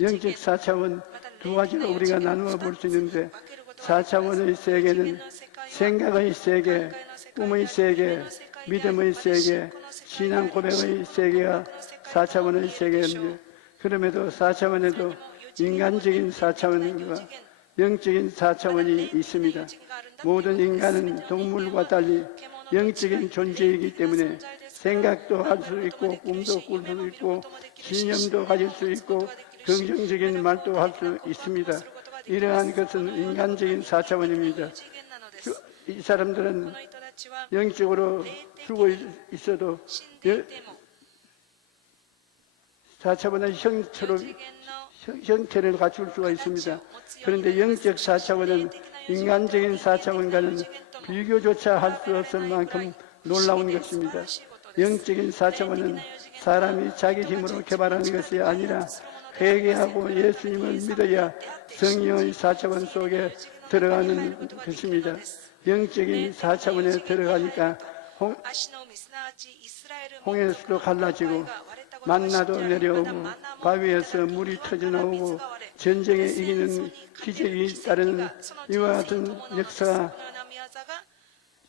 영적 4차원 두 가지로 우리가 나누어 볼 수 있는데 4차원의 세계는 생각의 세계, 꿈의 세계, 믿음의 세계, 신앙 고백의 세계가 4차원의 세계입니다. 그럼에도 4차원에도 인간적인 4차원과 영적인 4차원이 있습니다. 모든 인간은 동물과 달리 영적인 존재이기 때문에 생각도 할 수 있고 꿈도 꿀 수 있고 신념도 가질 수 있고 긍정적인 말도 할 수 있습니다. 이러한 것은 인간적인 4차원입니다. 이 사람들은 영적으로 죽어 있어도 4차원의 형태를 갖출 수가 있습니다. 그런데 영적 4차원은 인간적인 4차원과는 비교조차 할 수 없을 만큼 놀라운 것입니다. 영적인 4차원은 사람이 자기 힘으로 개발하는 것이 아니라 회개하고 예수님을 믿어야 성령의 4차원 속에 들어가는 것입니다. 영적인 4차원에 들어가니까 홍해수도 갈라지고 만나도 내려오고 바위에서 물이 터져나오고 전쟁에 이기는 기적이 따르는 이와 같은 역사가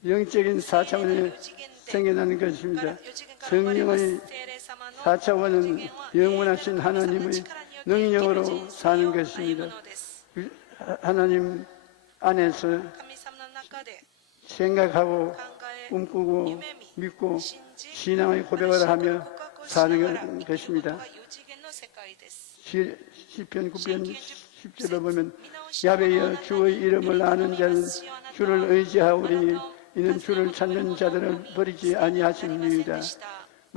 영적인 4차원에 생겨나는 것입니다. 성령의 4차원은 영원하신 하나님의 능력으로 사는 것입니다. 하나님 안에서 생각하고 꿈꾸고 믿고 신앙의 고백을 하며 사는 것입니다. 시편 9편 10절을 보면 야훼여 주의 이름을 아는 자는 주를 의지하오리니 이는 주를 찾는 자들을 버리지 아니하십니다.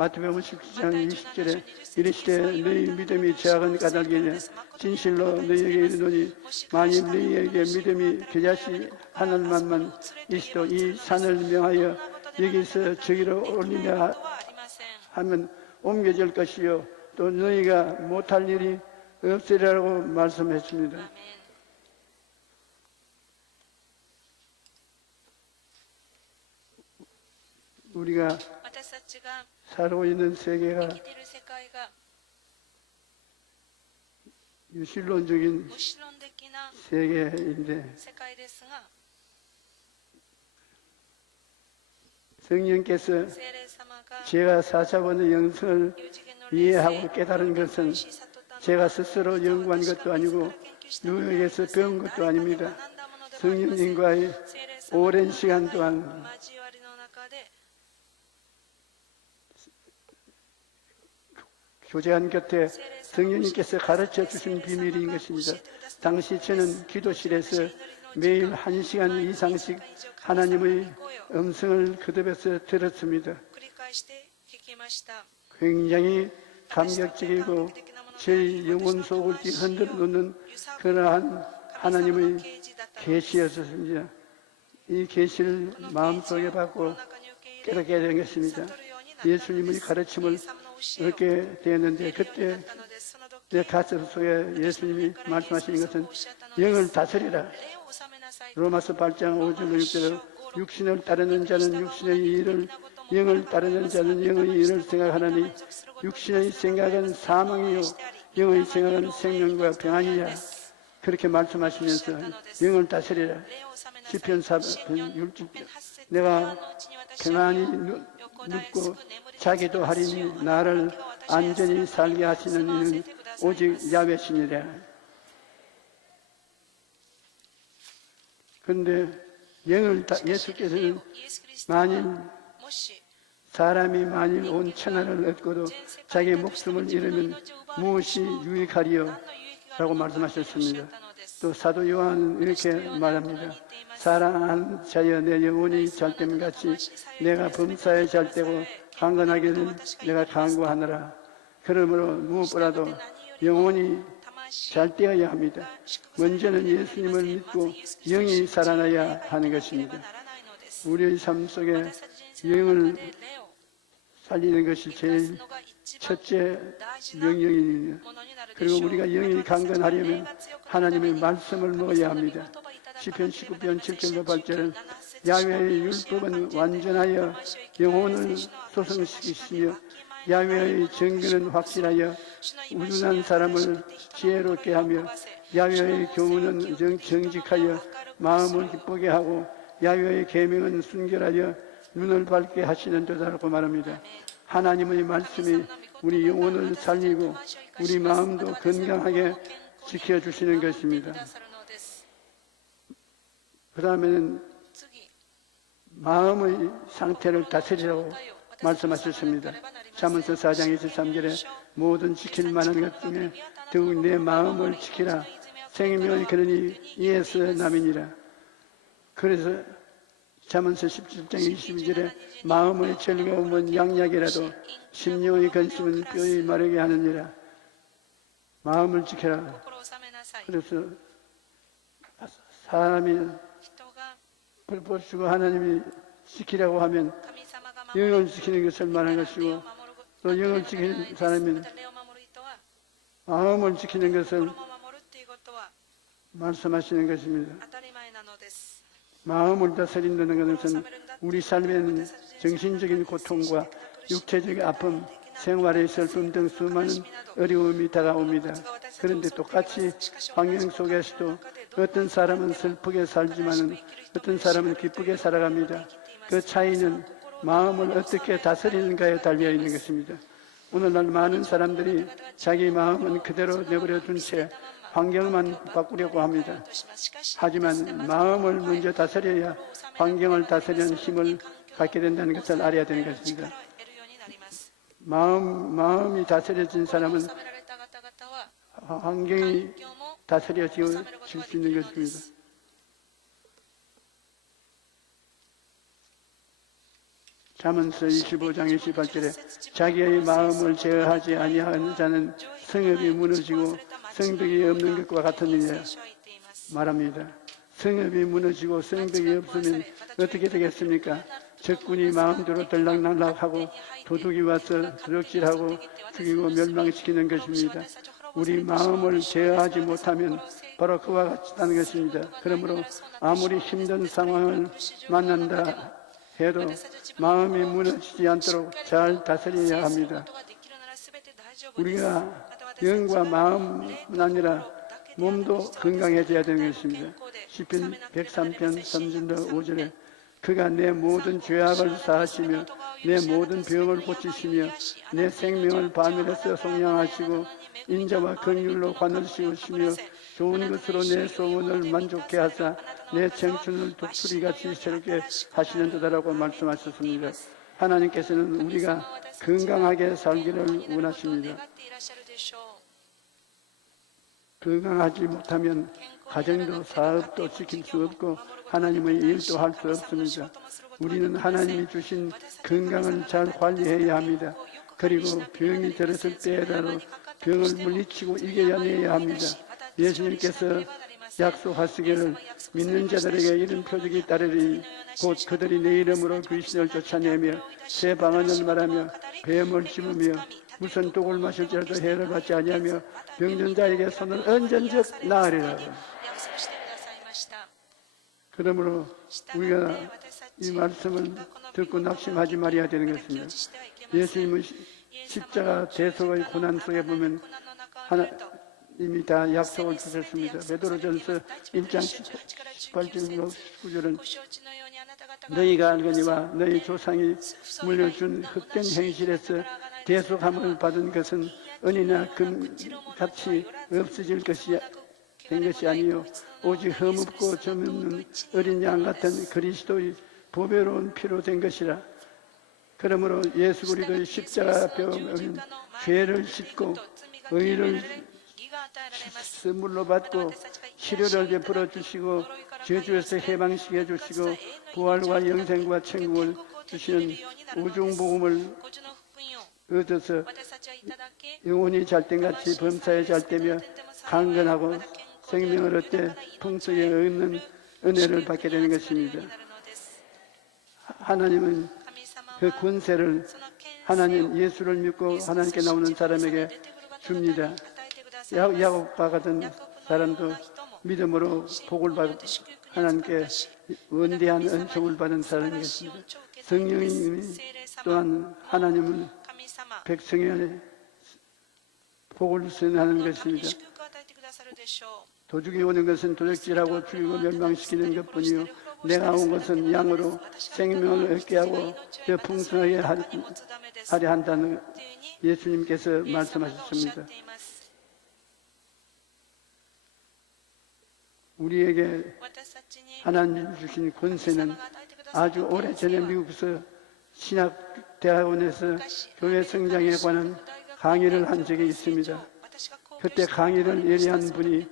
마태복음 17장 20절에 이르시되 너희 믿음이 제약은 까닭이냐 진실로 너희에게 이르노니 만일 너희에게 믿음이 겨자씨 하늘만만 있어도 이 산을 명하여 여기서 저기로 올리냐 하면 옮겨질 것이요 또 너희가 못할 일이 없으리라고 말씀했습니다. 우리가 살고 있는 세계가 유실론적인 세계인데 성령께서 제가 4차원의 영성을 이해하고 깨달은 것은 제가 스스로 연구한 것도 아니고 누구에게서 배운 것도 아닙니다. 성령님과의 오랜 시간 동안 교제한 곁에 성령님께서 가르쳐 주신 비밀인 것입니다. 당시 저는 기도실에서 매일 1시간 이상씩 하나님의 음성을 거듭해서 들었습니다. 굉장히 감격적이고 제 영혼 속을 흔들어 놓는 그러한 하나님의 계시였습니다. 이 계시를 마음속에 받고 깨닫게 된 것입니다. 예수님의 가르침을 얻게 되었는데 그때 내 가슴 속에 예수님이 말씀하시는 것은 영을 다스리라. 로마서 8장 5절 6절로 육신을 따르는 자는 육신의 일을 영을 따르는 자는 영의 일을 생각하나니 육신의 생각은 사망이요 영의 생각은 생명과 평안이야. 그렇게 말씀하시면서 영을 다스리라. 시편 4편 6절 내가 평안히 눕고 자기도 하리니 나를 안전히 살게 하시는 이는 오직 야훼시니라. 그런데 예수께서는 사람이 만일 온 천하를 얻고도 자기 목숨을 잃으면 무엇이 유익하리요? 라고 말씀하셨습니다. 또 사도 요한은 이렇게 말합니다. 사랑하는 자여 내 영혼이 잘됨 같이 내가 범사에 잘되고 강건하기를 내가 간구하노라. 그러므로 무엇보다도 영혼이 잘되어야 합니다. 먼저는 예수님을 믿고 영이 살아나야 하는 것입니다. 우리의 삶 속에 영을 살리는 것이 제일 첫째 명령입니다. 그리고 우리가 영이 강건하려면 하나님의 말씀을 먹어야 합니다. 시편 19편 7절로 8절은 야훼의 율법은 완전하여 영혼을 소성시키시며 야훼의 정규는 확실하여 우둔한 사람을 지혜롭게 하며 야훼의 교훈은 정직하여 마음을 기쁘게 하고 야훼의 계명은 순결하여 눈을 밝게 하시는 도다라고 말합니다. 하나님의 말씀이 우리 영혼을 살리고 우리 마음도 건강하게 지켜주시는 것입니다. 그 다음에는 마음의 상태를 다스리라고 말씀하셨습니다. 잠언서 4장 23절에 모든 지킬 만한 것 중에 더욱 내 마음을 지키라. 생명의 근원이 이에서 남이니라. 그래서 잠언서 17장 22절에 마음의 즐거움은 양약이라도 심령의 근심은 뼈에 마르게 하느니라. 마음을 지켜라. 그래서 사람이 불법 주고 하나님이 지키라고 하면 영을 지키는 것을 말한 것이고 또 영을 지키는 사람은 마음을 지키는 것을 말씀하시는 것입니다. 마음을 다스린다는 것은 우리 삶에는 정신적인 고통과 육체적인 아픔, 생활의 슬픔 등 수많은 어려움이 다가옵니다. 그런데 똑같이 환경 속에서도 어떤 사람은 슬프게 살지만은 어떤 사람은 기쁘게 살아갑니다. 그 차이는 마음을 어떻게 다스리는가에 달려 있는 것입니다. 오늘날 많은 사람들이 자기 마음은 그대로 내버려 둔 채 환경만 바꾸려고 합니다. 하지만 마음을 먼저 다스려야 환경을 다스리는 힘을 갖게 된다는 것을 알아야 되는 것입니다. 마음이 다스려진 사람은 환경이 다스려질 수 있는 것입니다. 잠언서 25장 28절에 자기의 마음을 제어하지 아니하는 자는 성읍이 무너지고 성벽이 없는 것과 같으니라 말합니다. 성읍이 무너지고 성벽이 없으면 어떻게 되겠습니까? 적군이 마음대로 들락날락하고 도둑이 와서 드럭질하고 죽이고 멸망시키는 것입니다. 우리 마음을 제어하지 못하면 바로 그와 같다는 것입니다. 그러므로 아무리 힘든 상황을 만난다 해도 마음이 무너지지 않도록 잘 다스려야 합니다. 우리가 영과 마음뿐 아니라 몸도 건강해져야 되는 것입니다. 시편 103편 3절로 5절에 그가 내 모든 죄악을 사하시며 내 모든 병을 고치시며 내 생명을 바늘에서 속량하시고 인자와 긍휼로 관을 씌우시며 좋은 것으로 내 소원을 만족케 하사 내 청춘을 독수리같이 새롭게 하시는 듯하라고 말씀하셨습니다. 하나님께서는 우리가 건강하게 살기를 원하십니다. 건강하지 못하면 가정도 사업도 지킬 수 없고 하나님의 일도 할 수 없습니다. 우리는 하나님이 주신 건강을 잘 관리해야 합니다. 그리고 병이 들었을 때라도 병을 물리치고 이겨내야 합니다. 예수님께서 약속하시기를 믿는 자들에게 이런 표적이 따르리니 곧 그들이 내 이름으로 귀신을 쫓아내며 새 방언을 말하며 뱀을 집으며 무슨 독을 마실지라도 해를 받지 아니하며 병든 자에게 손을 얹은즉 나으리라. 그러므로 우리가 이 말씀을 듣고 낙심하지 말아야 되는 것입니다. 예수님은 십자가 대속의 고난 속에 보면 이미 다 약속을 주셨습니다. 베드로전서 1장 18절 19절은 너희가 알거니와 너희 조상이 물려준 헛된 행실에서 대속함을 받은 것은 은이나 금같이 없어질 것이 된 것이 아니요 오직 흠없고 점없는 어린 양 같은 그리스도의 보배로운 피로 된 것이라. 그러므로 예수 그리스도의 십자가 뼈는 죄를 씻고 의를 선물로 받고 치료를 베풀어 주시고 저주에서 해방시켜 주시고 부활과 영생과 천국을 주시는 우중복음을 얻어서 영혼이 잘된같이 범사에 잘되며 강건하고 생명을 얻되 풍성에 얻는 은혜를 받게 되는 것입니다. 하나님은 그 권세를 하나님 예수를 믿고 하나님께 나오는 사람에게 줍니다. 야곱과 같은 사람도 믿음으로 복을 받 하나님께 원대한 은총을 받은 사람이겠습니다. 성령님이 또한 하나님은 백성의 복을 선하는 것입니다. 도둑이 오는 것은 도적질하고 죽이고 멸망시키는 것뿐이요 내가 온 것은 양으로 생명을 얻게 하고 더 풍성하게 하려 한다는 예수님께서 말씀하셨습니다. 우리에게 하나님 주신 권세는 아주 오래전에 미국에서 신학대학원에서 교회 성장에 관한 강의를 한 적이 있습니다. 그때 강의를 예리한 분이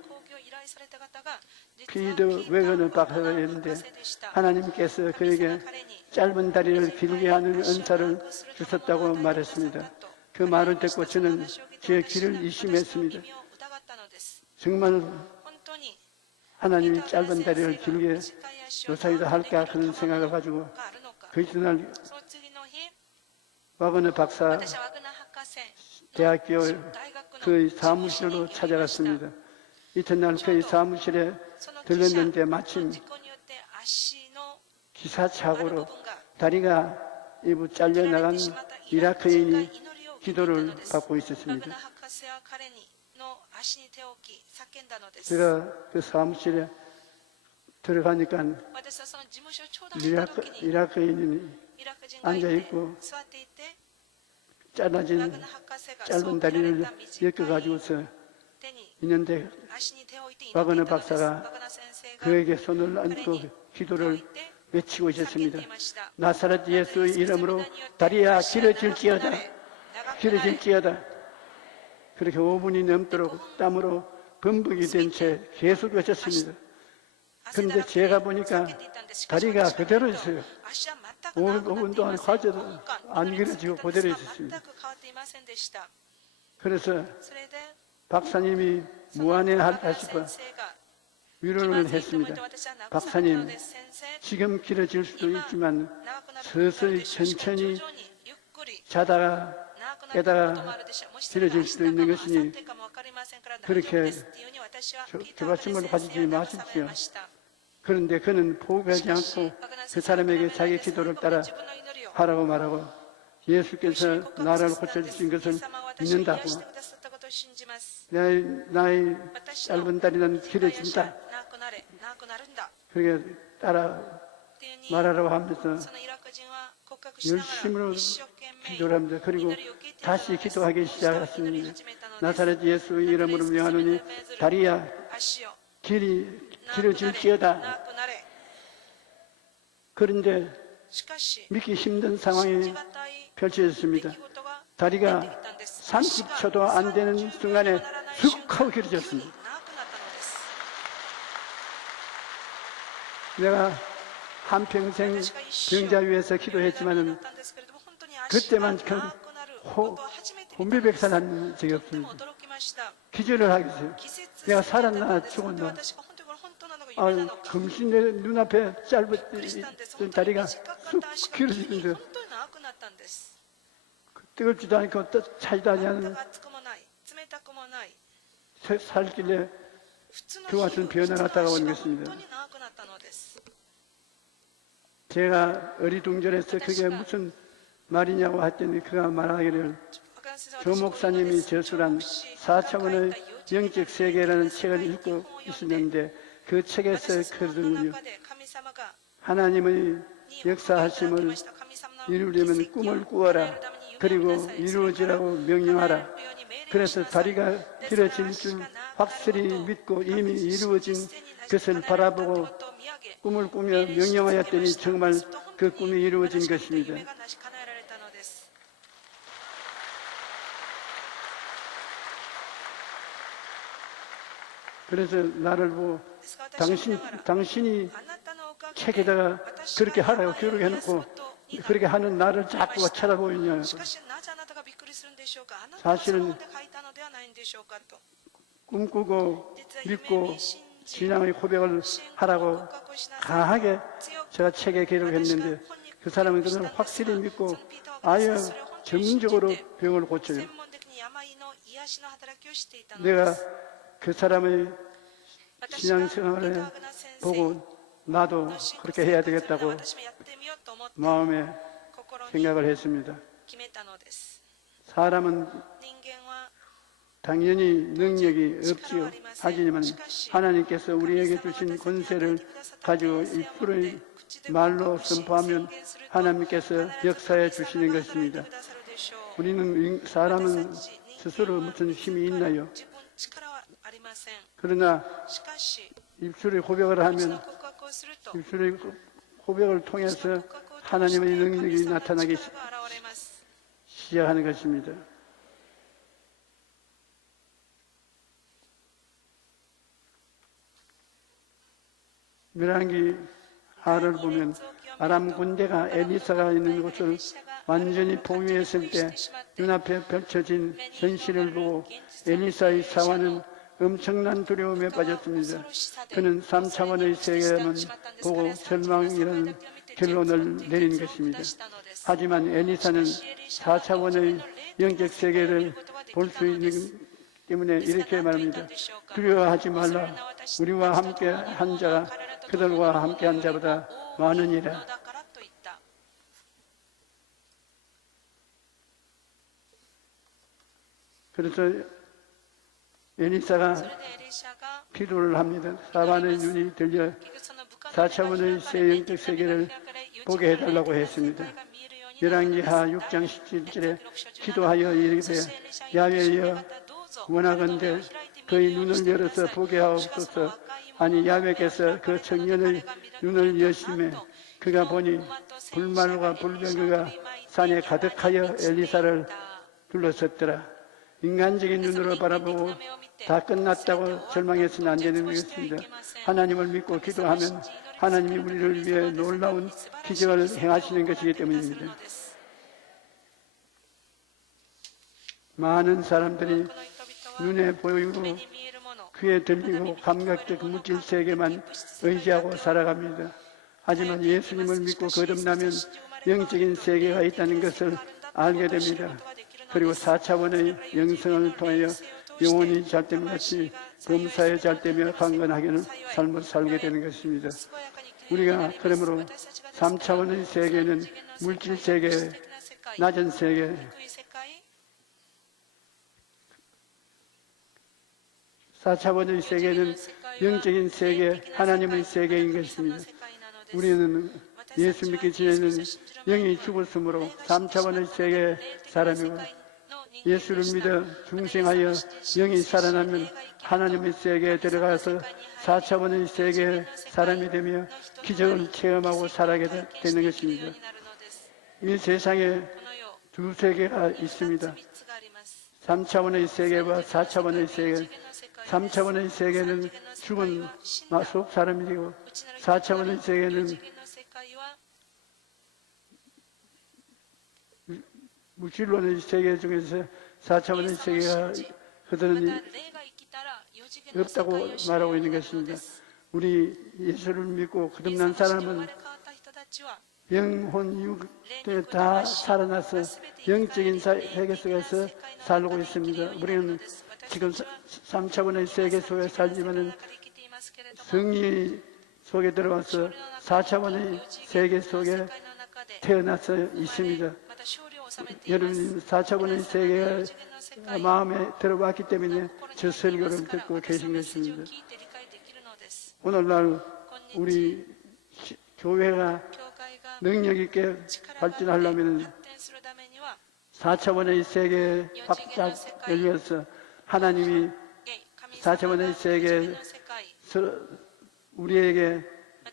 피드 웨거너 박사였는데 하나님께서 그에게 짧은 다리를 길게 하는 은사를 주셨다고 말했습니다. 그 말을 듣고 저는 제 귀를 의심했습니다. 정말 하나님이 짧은 다리를 길게 요사이도 할까 그런 생각을 가지고 그 이튿날 와그너 박사 대학교 그 사무실로 찾아갔습니다. 이튿날 그의 사무실에 들렀는데 마침 기사착오로 다리가 일부 잘려나간 이라크인이 기도를 받고 있었습니다. 제가 그 사무실에 들어가니까 이라크인이 앉아있고 짧은 다리를 엮어가지고서 있는데 와그너 박사가 그에게 손을 얹고 기도를 외치고 있었습니다. 나사렛 예수의 이름으로 다리야 길어질지어다. 길어질지어다. 그렇게 5분이 넘도록 땀으로 범벅이 된 채 계속 외쳤습니다. 그런데 제가 보니까 다리가 그대로 있어요. 5분 동안 화제도 안 그려지고 그대로 있었습니다. 그래서 박사님이 무안해할까 싶어 위로를 했습니다. 박사님, 지금 길어질 수도 있지만 서서히 천천히 자다가 깨다가 길어질 수도 있는 것이니 그렇게 조바심을 가지지 마십시오. 그런데 그는 포기하지 않고 그 사람에게 자기 기도를 따라 하라고 말하고 예수께서 나를 고쳐주신 것을 믿는다고 나의 짧은 다리는 길어진다. 그렇게 따라 말하라고 하면서 열심으로 기도를 합니다. 그리고 다시 기도하기 시작했습니다. 나사렛 예수의 이름으로 명하노니 다리야 길이 길어질지어다. 그런데 믿기 힘든 상황이 펼쳐졌습니다. 다리가 30초도 안 되는 순간에 쑥 하고 길어졌습니다. 내가 한평생 병자 위에서 기도했지만 그때만 혼비백산한 적이 없습니다. 기절을 하겠어요. 내가 살았나 죽었나. 금시 내 눈앞에 짧은 다리가 쑥 길어지는데 뜨겁지도 않고 차지도 않는 살길래 그 같은 변화가 다가오는 것입니다. 제가 어리둥절해서 그게 무슨 말이냐고 했더니 그가 말하기를 조 목사님이 저술한 4차원의 영적 세계라는 책을 읽고 있었는데 그 책에서 그러더군요. 하나님의 역사하심을 이루려면 꿈을 꾸어라. 그리고 이루어지라고 명령하라. 그래서 다리가 길어질 줄 확실히 믿고 이미 이루어진 것을 바라보고 꿈을 꾸며 명령하였더니 정말 그 꿈이 이루어진 것입니다. 그래서 나를 보고 당신이 책에다가 그렇게 하라고 교육해놓고 그렇게 하는 나를 자꾸 쳐다보느냐. 사실은 꿈꾸고 믿고 신앙의 고백을 하라고 강하게 제가 책에 기록했는데 그 사람은 그걸 확실히 믿고 아예 전문적으로 병을 고쳐요. 내가 그 사람의 신앙생활을 보고 나도 그렇게 해야 되겠다고 마음에 생각을 했습니다. 사람은 당연히 능력이 없지요. 하지만 하나님께서 우리에게 주신 권세를 가지고 입술의 말로 선포하면 하나님께서 역사해 주시는 것입니다. 사람은 스스로 무슨 힘이 있나요? 그러나 입술의 고백을 하면 입술의 고백을 통해서 하나님의 능력이 나타나기 시작하는 것입니다. 열왕기 하를 보면 아람 군대가 엘리사가 있는 곳을 완전히 포위했을 때 눈앞에 펼쳐진 현실을 보고 엘리사의 사환은 엄청난 두려움에 빠졌습니다. 그는 3차원의 세계만 보고 절망이라는 결론을 내린 것입니다. 하지만 엘리사는 4차원의 영적 세계를 볼 수 있는 때문에 이렇게 말합니다. 두려워하지 말라. 우리와 함께 한 자가 그들과 함께 한 자보다 많으니라. 그래서 엘리사가 기도를 합니다. 사반의 눈이 들려 4차원의 새 영적 세계를 보게 해달라고 했습니다. 열왕기하 6장 17절에 기도하여 이르되 야훼여 원하건대 그의 눈을 열어서 보게 하옵소서. 아니 야훼께서 그 청년의 눈을 여심해 그가 보니 불말과 불병거가 산에 가득하여 엘리사를 둘러섰더라. 인간적인 눈으로 바라보고 다 끝났다고 절망해서는 안 되는 것입니다. 하나님을 믿고 기도하면 하나님이 우리를 위해 놀라운 기적을 행하시는 것이기 때문입니다. 많은 사람들이 눈에 보이고 귀에 들리고 감각적 물질 세계만 의지하고 살아갑니다. 하지만 예수님을 믿고 거듭나면 영적인 세계가 있다는 것을 알게 됩니다. 그리고 4차원의 영성을 통하여 영혼이 잘됨 같이 범사에 잘되며 강건하게는 삶을 살게 되는 것입니다. 우리가 그러므로 3차원의 세계는 물질 세계, 낮은 세계, 4차원의 세계는 영적인 세계, 하나님의 세계인 것입니다. 우리는 예수 믿기 전에는 영이 죽었으므로 3차원의 세계의 사람이고 예수를 믿어 중생하여 영이 살아나면 하나님의 세계에 들어가서 4차원의 세계의 사람이 되며 기적을 체험하고 살아가게 되는 것입니다. 이 세상에 두 세계가 있습니다. 3차원의 세계와 4차원의 세계. 3차원의 세계는 죽은 속 사람이고 4차원의 세계는 물질론의 세계 중에서 4차원의 세계가 그들은 없다고 말하고 있는 것입니다. 우리 예수를 믿고 거듭난 사람은 영혼, 육에 다 살아나서 영적인 세계 속에서 살고 있습니다. 우리는 지금 3차원의 세계 속에 살지만은 성리 속에 들어와서 4차원의 세계 속에 태어나서 있습니다. 여러분 4차원의 세계가 마음에 들어왔기 때문에 저 설교를 듣고 계신 것입니다. 오늘날 우리 교회가 능력 있게 발전하려면 4차원의 세계에 확장 열려서 하나님이 4차원의 세계에서 우리에게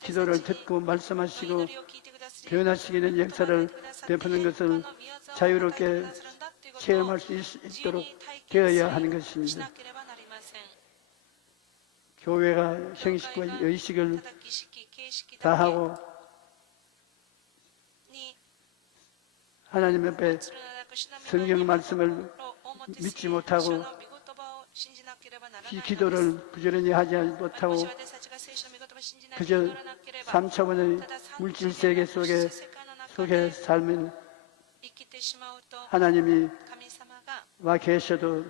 기도를 듣고 말씀하시고 변화시키는 역사를 베푸는 것을 자유롭게 체험할 수 있도록 되어야 하는 것입니다. 교회가 형식과 의식을 다하고 하나님 앞에 성경 말씀을 믿지 못하고 이 기도를 부지런히 하지 못하고 그저 3차원의 물질 세계 속에 살면 하나님이 와 계셔도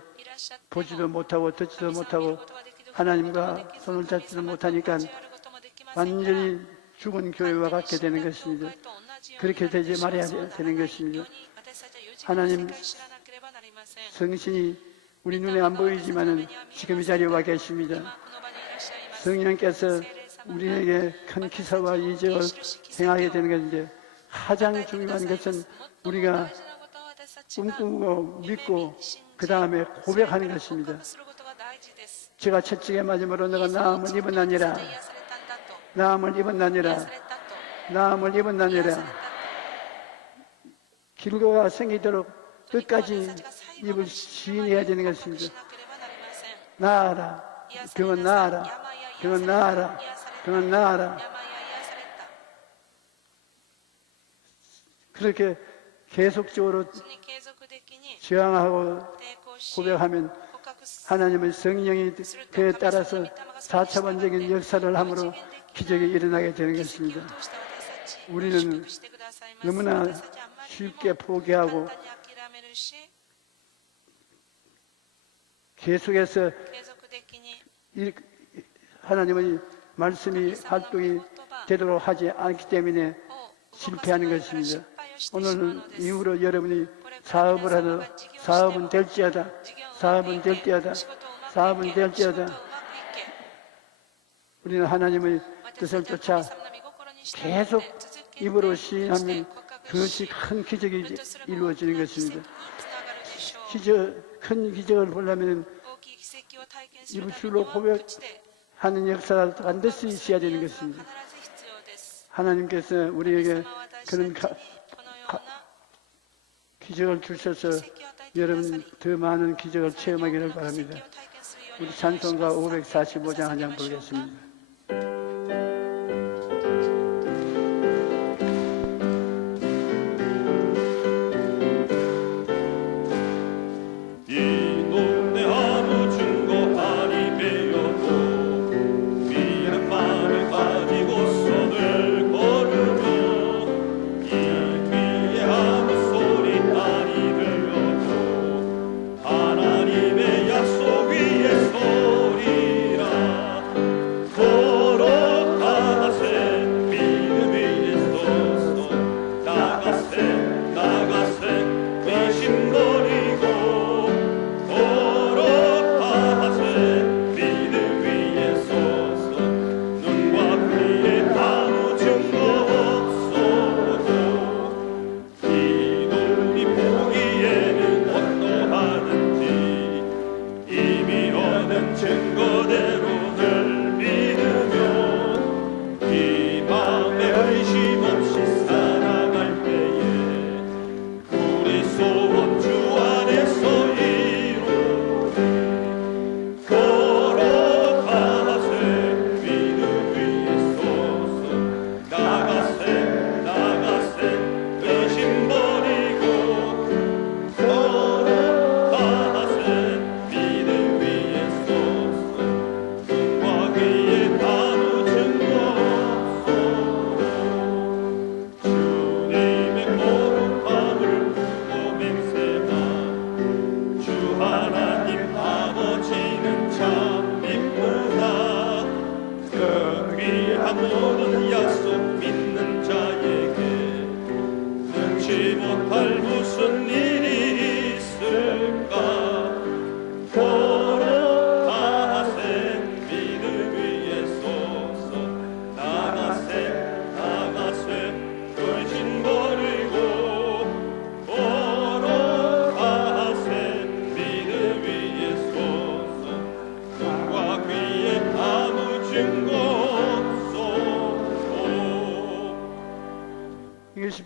보지도 못하고 듣지도 못하고 하나님과 손을 잡지도 못하니까 완전히 죽은 교회와 같게 되는 것입니다. 그렇게 되지 말아야 되는 것입니다. 하나님 성신이 우리 눈에 안 보이지만은 지금 이 자리에 와 계십니다. 성령께서 우리에게 큰 기사와 이적을 행하게 되는 것인데 가장 중요한 것은 우리가 꿈꾸고 믿고 그 다음에 고백하는 것입니다. 제가 채찍에 맞음으로 너가 나음을 입었나니라, 나음을 입었나니라, 나음을 입었나니라. 길고가 생기도록 끝까지 입을 시인해야 되는 것입니다. 나아라, 병은 나아라, 병은 나아라, 병은 나아라. 그렇게 계속적으로 저항하고 고백하면 하나님의 성령이 그에 따라서 4차원적인 역사를 함으로 기적이 일어나게 되는 것입니다. 우리는 너무나 쉽게 포기하고 계속해서 하나님의 말씀이 활동이 되도록 하지 않기 때문에 실패하는 것입니다. 오늘 이후로 여러분이 사업을 하도 사업은 될지어다, 사업은 될지어다, 사업은 될지어다. 우리는 하나님의 뜻을 쫓아 계속 입으로 시인하면 그것이 큰 기적이 이루어지는 것입니다. 큰 기적을 보려면 입술로 고백하는 역사가 반드시 있어야 되는 것입니다. 하나님께서 우리에게 그런 기적을 주셔서 여러분 더 많은 기적을 체험하기를 바랍니다. 우리 찬송가 545장 한 장 보겠습니다.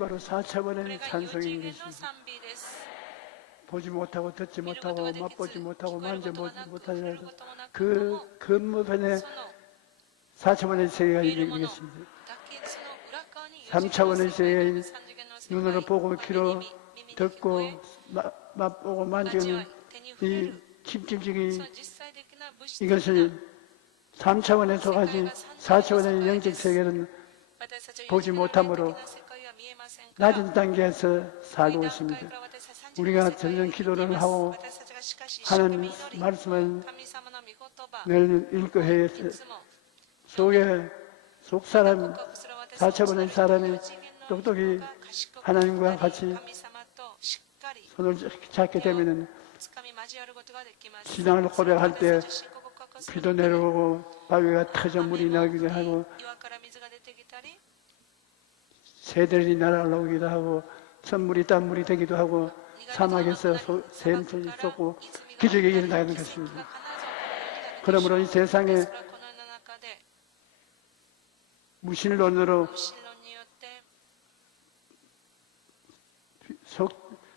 바로 4차원의 찬송인 것입니다. 보지 못하고 듣지 못하고 맛보지 못하고 만져보지 못하더라도 그 건너편에 4차원의 세계가 있는 것입니다. 3차원의 세계인 눈으로 보고 귀로 듣고 맛보고 만지는 이 침침직이 이것을 3차원에서 가지 4차원의 영적 세계는 보지 못함으로 낮은 단계에서 살고 있습니다. 우리가 전전 기도를 하고 하는 말씀을 늘 읽고 해서 속 사람 4차원의 사람이 똑똑히 하나님과 같이 손을 잡게 되면 신앙을 고백할 때 비도 내려오고 바위가 터져 물이 나기도 하고 새들이 날아오기도 하고 선물이 땀물이 되기도 하고 사막에서 샘물이 쏟고 기적이 일어나는 것입니다. 그러므로 이 세상에 무신론으로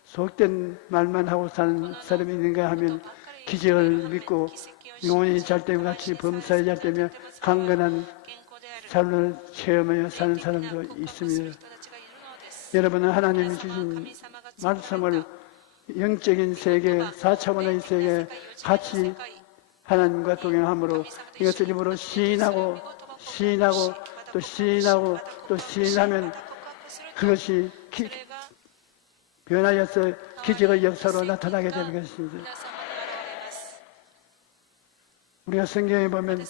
속된 말만 하고 사는 사람이 있는가 하면 기적을 믿고 영혼이 잘되면 같이 범사에 잘되며 강건한 삶을 체험하여 사는 사람도 있습니다. 여러분은 하나님이 주신 말씀을 영적인 세계, 4차원의 세계 같이 하나님과 동행함으로 이것을 입으로 시인하고 또 시인하고 또 시인하면 그것이 변하여서 기적의 역사로 나타나게 되는 것입니다. 우리가 성경에 보면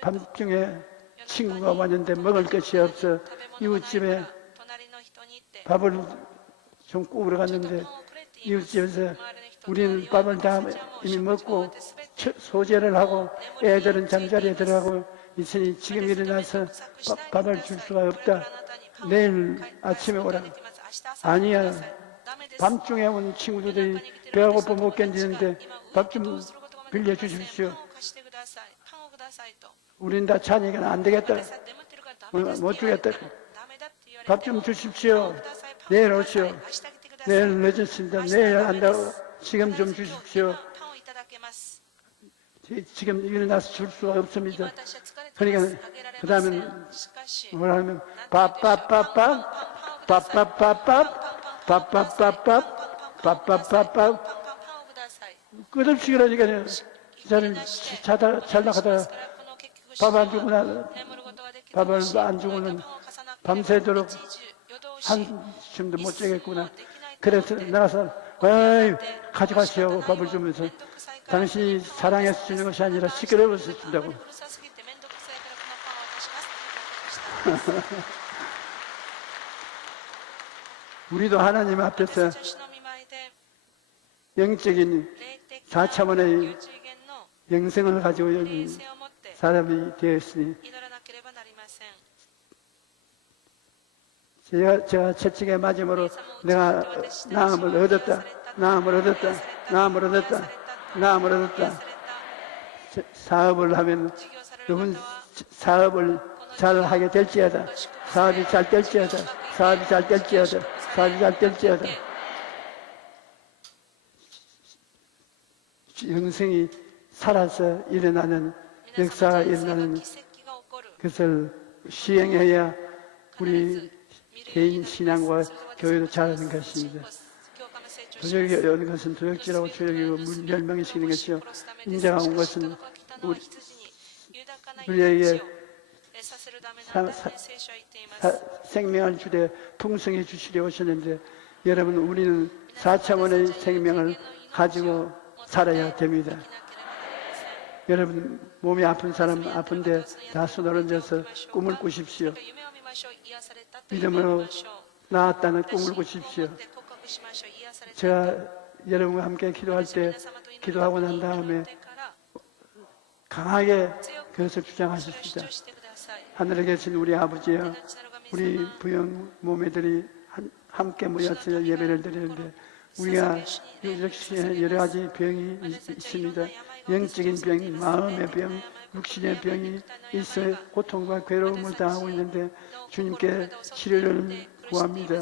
밤중에 친구가 왔는데 먹을 것이 없어 이웃집에 밥을 좀 구우러 갔는데 이웃집에서 우리는 밥을 다 이미 먹고 소재를 하고 애들은 잠자리에 들어가고 있으니 지금 일어나서 밥을 줄 수가 없다. 내일 아침에 오라. 아니야. 밤중에 온 친구들이 배가 고파 못 견디는데 밥 좀 빌려주십시오. 우린 다 자니까 안 되겠다. 못 주겠다. 밥 좀 주십시오. 내일 오시오. 내일 늦었습니다. 내일 한다고 지금 좀 주십시오. 지금 일어나서 줄 수가 없습니다. 그러니까 그 다음에 뭐라 하면 끝없이 그러니까 이 사람이 잘 나가다가 밥 안 밥을 안 주고는 밤새도록 한숨도 못 자겠구나. 그래서 나가서 어이 가져가시오 밥을 주면서 당신이 사랑해서 주는 것이 아니라 시끄러워서 준다고. 우리도 하나님 앞에서 영적인 4차원의 영생을 가지고 있는 사람이 되었으니 제가 채찍에 맞음으로 내가 나음을 얻었다. 사업을 하면 여러분 사업을 잘 하게 될지어다. 사업이 잘 될지어다. 영생이 살아서 일어나는 역사가 일어나는 것을 시행해야 우리 개인 신앙과 교회도 잘하는 것입니다. 도적이 오는 것은 도적질하고 조적이고 멸망시키는 것이요 인자가 온 것은 우리에게 생명을 주되 풍성히 주시려 오셨는데 여러분 우리는 4차원의 생명을 가지고 살아야 됩니다. 여러분 몸이 아픈 사람 아픈데 다 수놓으셔서 꿈을 꾸십시오. 믿음으로 나았다는 꿈을 꾸십시오. 제가 여러분과 함께 기도할 때 기도하고 난 다음에 강하게 그것을 주장하십시다. 하늘에 계신 우리 아버지여, 우리 부영 모매들이 함께 모여서 예배를 드리는데 우리가 여러 가지 병이 있습니다. 영적인 병, 마음의 병, 육신의 병이 있어 고통과 괴로움을 당하고 있는데 주님께 치료를 구합니다.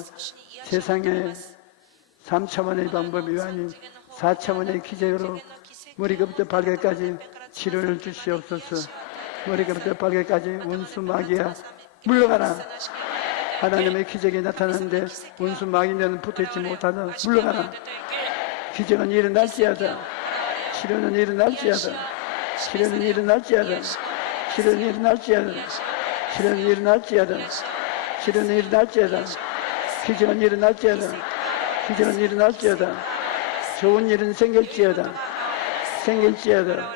세상에 3차원의 방법이 아닌 4차원의 기적으로 머리끝부터 발끝까지 치료를 주시옵소서. 머리끝부터 발끝까지 원수 마귀야 물러가라. 하나님의 기적이 나타나는데 원수 마귀는 붙어있지 못하다. 물러가라. 기적은 일어날지어다. 치료는 일어날지어다. 치료는 일어날지어다. 치료는 일어날지어다. 치료는 일어날지어다. 치료는 일어날지어다. 기적은 일어날지어다. 기적은 일어날지어다. 좋은 일은 생길지어다. 생길지어다.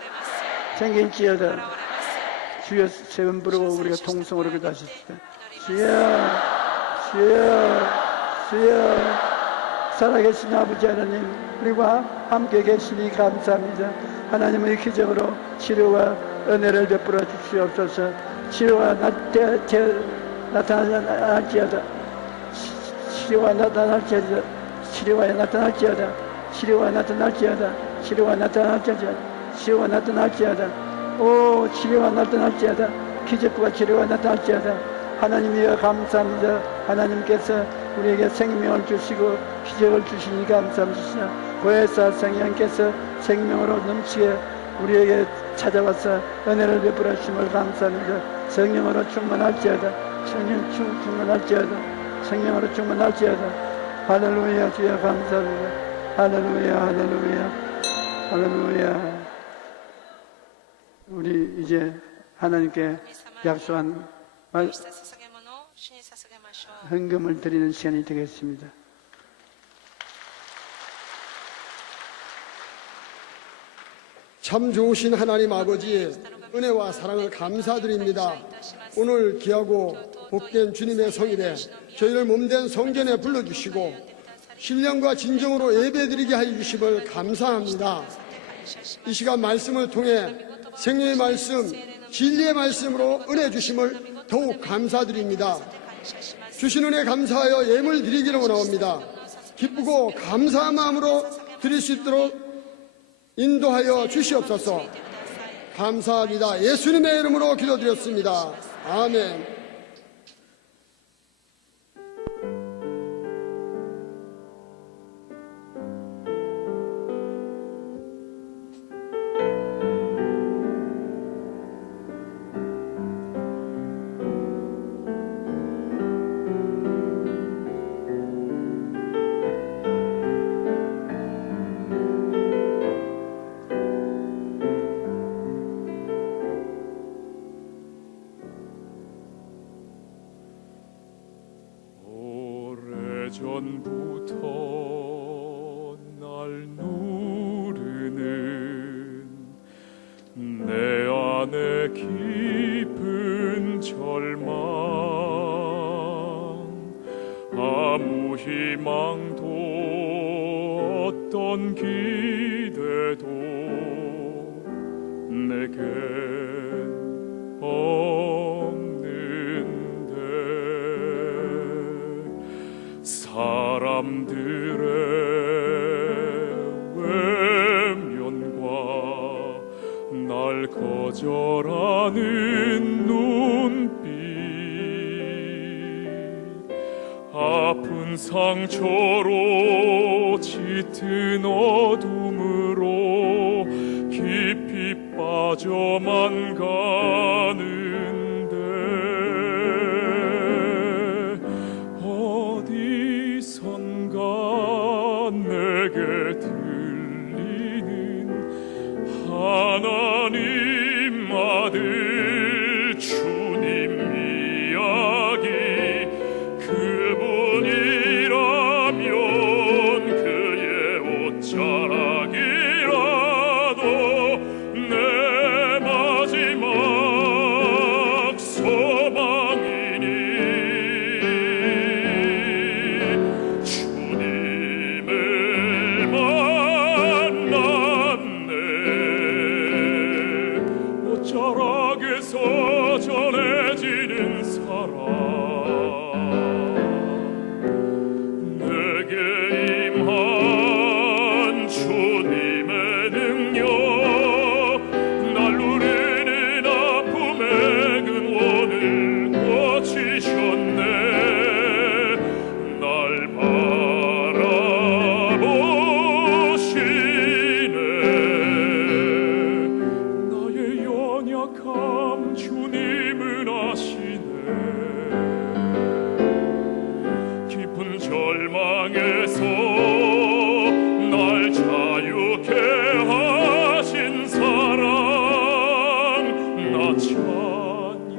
생길지어다. 주여 세 번 부르고 우리가 통성으로 기도하십시다. 주여, 주여, 주여. 살아계신 아버지 하나님, 우리와 함께 계시니 감사합니다. 하나님의 기적으로 치료와 은혜를 베풀어 주시옵소서. 치료가 나타날지어다. 치료가 나타날지어다. 치료가 나타날지어다. 치료가 나타날지어다. 치료가 나타날지어다. 치료가 나타날지어다. 오, 치료가 나타날지어다. 기적과 치료가 나타날지어다. 하나님이여 감사합니다. 하나님께서 우리에게 생명을 주시고 기적을 주시니 감사합니다. 보혜사 성령께서 생명으로 넘치게 우리에게 찾아와서 은혜를 베풀어 주심을 감사합니다. 성령으로 충만할지어다. 성령 충만할지어다. 성령으로 충만할지어다. 할렐루야. 주여 감사합니다. 할렐루야. 할렐루야. 할렐루야. 우리 이제 하나님께 약속한 헌금을 드리는 시간이 되겠습니다. 참 좋으신 하나님 아버지의 은혜와 사랑을 감사드립니다. 오늘 귀하고 복된 주님의 성일에 저희를 몸된 성전에 불러주시고 신령과 진정으로 예배드리게 하여 주심을 감사합니다. 이 시간 말씀을 통해 생명의 말씀, 진리의 말씀으로 은혜 주심을 더욱 감사드립니다. 주신 은혜 감사하여 예물 드리기를 원합니다. 기쁘고 감사한 마음으로 드릴 수 있도록 인도하여 주시옵소서. 감사합니다. 예수님의 이름으로 기도드렸습니다. 아멘. 전부터 날 누르는 내 안에 깊은 절망 아무 희망도 어떤 기대도 내겐 사람들의 외면과 날 거절하는 눈빛 아픈 상처로 짙은 어둠으로 깊이 빠져만 가는 내게 들리는 하나님 아들 주님 이야기 그분이라면 그의 옷자락이라도 내 마지막 소망이니 주님을 세상에서 날 자유케 하신 사랑 나 찬양해.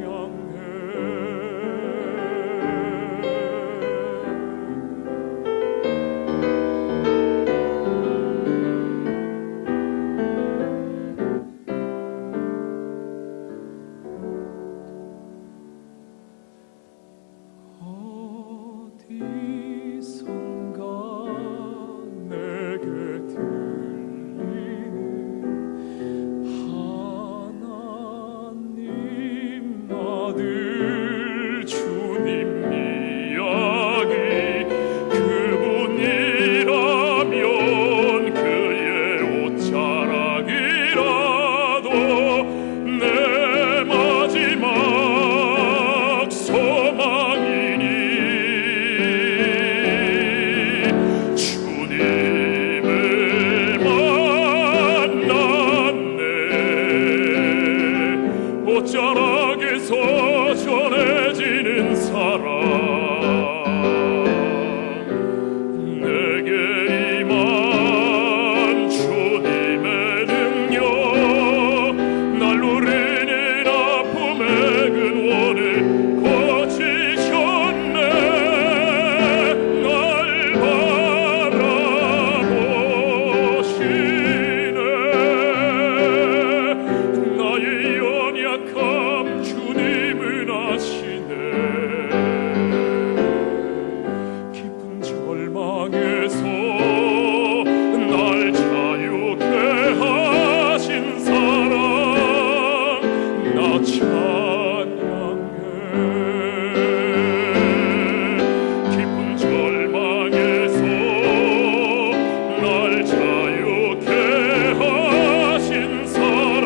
어디선가 내게 들리는 하나님 아들 주님 이야기 그분이라면 그의 옷자락이라도 내 마지막 소망이니 주님을 만났네. 옷자락에서 전해지는 사랑 내게 임한 주님의 능력 날 누리는 아픔의 근원을 고치셨네. 날 바라보시네. 나의 연약함 주님은 아시네. 깊은 절망에서 날 자유케 하신 사랑 나 찬양해. 깊은 절망에서 날 자유케 하신 사랑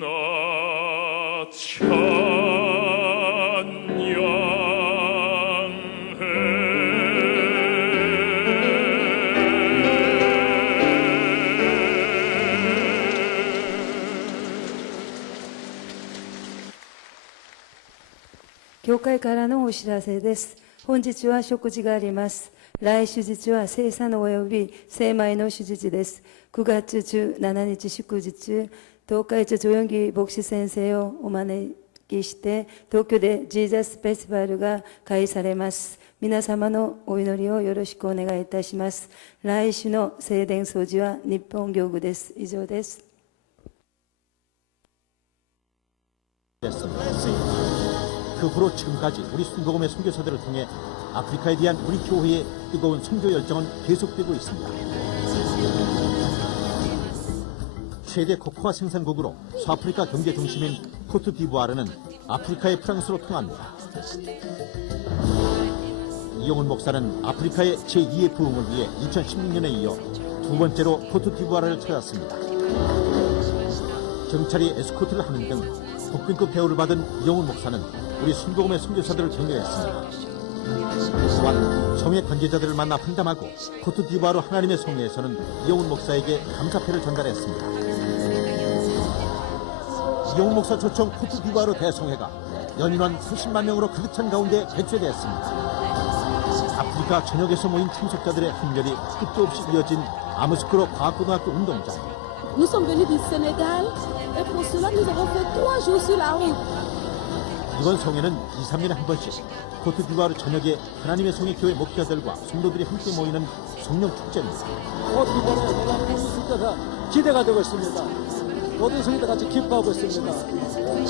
나教会からのお知らせです。本日は食事があります。来手術は聖査の及び聖米の手術です。9月17日祝日、東海町助四義牧師先生をお招きして、東京でジーザスフェスティバルが開催されます。皆様のお祈りをよろしくお願いいたします。来週の聖殿掃除は日本行具です。以上です。그 후로 지금까지 우리 순복음의 선교사들을 통해 아프리카에 대한 우리 교회의 뜨거운 선교 열정은 계속되고 있습니다. 최대 코코아 생산국으로 서아프리카 경제 중심인 코트디부아르는 아프리카의 프랑스로 통합니다. 이용훈 목사는 아프리카의 제2의 부흥을 위해 2016년에 이어 두 번째로 코트디부아르를 찾았습니다. 경찰이 에스코트를 하는 등 국빈급 대우를 받은 이용훈 목사는 우리 순복음의 선교사들을 격려했습니다. 또한 성의 관계자들을 만나 환담하고 코트디부아르 하나님의 성회에서는 이용훈 목사에게 감사패를 전달했습니다. 이용훈 목사 초청 코트디부아르 대성회가 연인원 30만 명으로 가득 찬 가운데 개최되었습니다. 아프리카 전역에서 모인 참석자들의 hun열이 끝도 없이 이어진 아무스크로 과학고등학교 운동장. Nous sommes venus du Sénégal et pour cela nous avons fait 3 jours sur la route. 이번 성회는 2, 3년에 한 번씩 코트디부아르 전역의 하나님의 성의 교회 목회자들과 성도들이 함께 모이는 성령 축제입니다. 코트디부아르 하나님의 축제가 기대가 되고 있습니다. 모든 성도들 같이 기뻐하고 있습니다.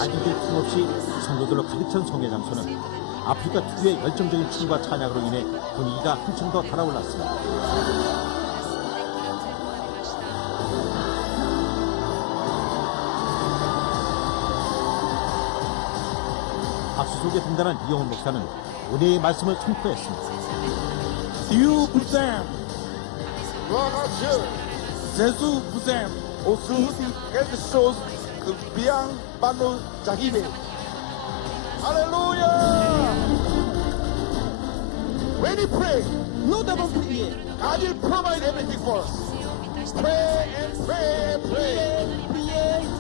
아직도 틈없이 성도들로 가득 찬 성회 장소는 아프리카 특유의 열정적인 춤과 찬양으로 인해 분위기가 한층 더 달아올랐습니다. 박수 속에 등단한 이용훈 목사는 은혜의 말씀을 선포했습니다. Dieu vous aime. Gloire à Dieu. Jésus vous aime. Aujourd'hui, quelque chose de bien va nous arriver. Alléluia. When we pray, nous devons prier. God will provide everything for us. Pray and pray, pray.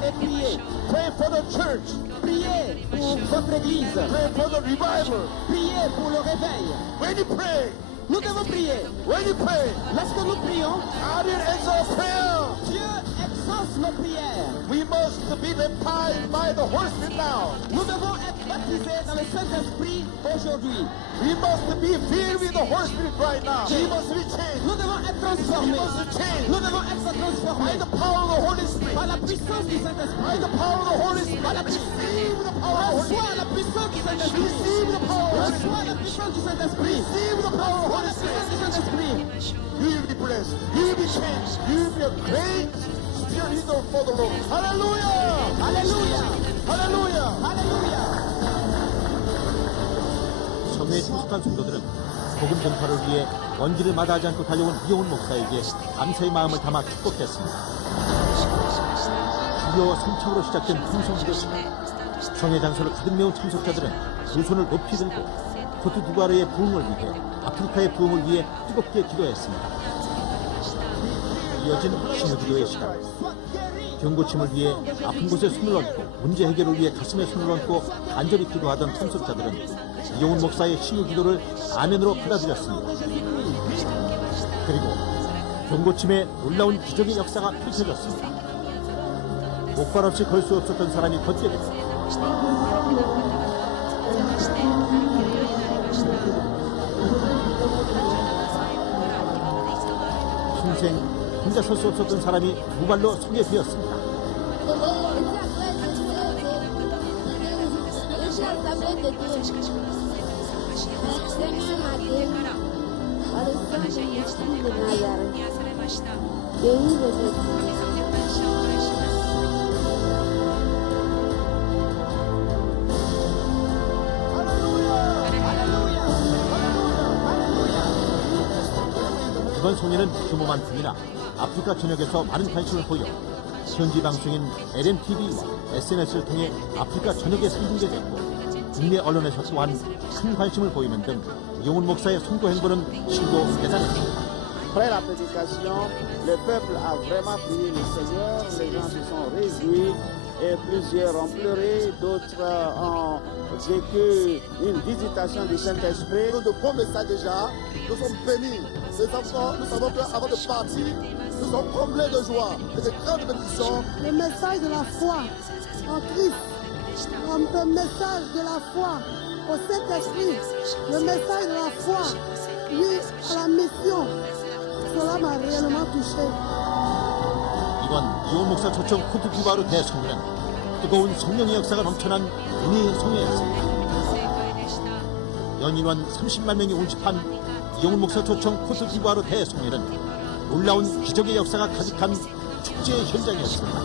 et priez. Pray for the church. Priez pour votre église. Pray for the revival. Priez pour le réveil. When you pray, Nous devons prier. when you pray, Lorsque nous prions, God will answer our prayer. Dieu exauce nos prières. We must be baptized by the Holy Spirit now. Nous devons être baptisés dans le Saint-Esprit aujourd'hui. We must be filled with the Holy Spirit right now. We must be changed. Nous devons être We transformés. must be changed Nous devons être by transformés the power of the Holy Spirit. par la puissance du By Saint-Esprit. the power of the Holy Spirit. Par la Receive the power of the Holy Reçois Spirit. la puissance du Saint-Esprit. Receive the power of the Holy Reçois Spirit. la puissance du Saint-Esprit. Receive the power of the Reçois Holy la puissance Spirit. du Saint-Esprit. You will be blessed. You will be changed. You will be a great spirit leader for the Lord. Hallelujah! Hallelujah. Hallelujah! Hallelujah. 성회에 참석한 성도들은 복음 전파를 위해 먼지를 마다하지 않고 달려온 이용훈 목사에게 감사의 마음을 담아 축복했습니다. 주여 성창으로 시작된 풍성기도 시간. 성회 장소를 가득 메운 참석자들은 두 손을 높이 들고 코트디부아르의 부흥을 위해 아프리카의 부흥을 위해 뜨겁게 기도했습니다. 이어진 신유기도의 시간. 병고침을 위해 아픈 곳에 손을 얹고 문제 해결을 위해 가슴에 손을 얹고 간절히 기도하던 참석자들은 이용훈 목사의 신유기도를 아멘으로 받아들였습니다. 그리고 병고침에 놀라운 기적의 역사가 펼쳐졌습니다. 목발 없이 걸 수 없었던 사람이 걷게 되고 평생 혼자 설 수 없었던 사람이 두 발로 서게 되었습니다. 이번 송회는 규모만큼이나 아프리카 전역에서 많은 관심을 보여 현지 방송인 LMTV와 SNS를 통해 아프리카 전역에 상중계됐고 국내 언론에서 또한 큰 관심을 보이는 등 이용훈 목사의 선교 행보는 실로 대단했습니다. Après la prédication, le peuple a vraiment prié le Seigneur, les gens se sont réjouis et plusieurs ont pleuré, d'autres ont vécu une visitation du Saint-Esprit. De bons messages déjà, nous sommes bénis. Les enfants, nous savons qu'avant de partir, nous sommes comblés de joie et de grandes bénédictions. Le message de la foi en Christ, le message de la foi au Saint-Esprit, le message de la foi, oui, à la mission. Cela m'a réellement touché. 이번 이용훈 목사 초청 코트디부아르 대송회는 뜨거운 성령의 역사가 넘쳐난 은혜의 송회였습니다. 연인원 30만 명이 운집한 이용훈 목사 초청 코트디부아르 대송회는 놀라운 기적의 역사가 가득한 축제의 현장이었습니다.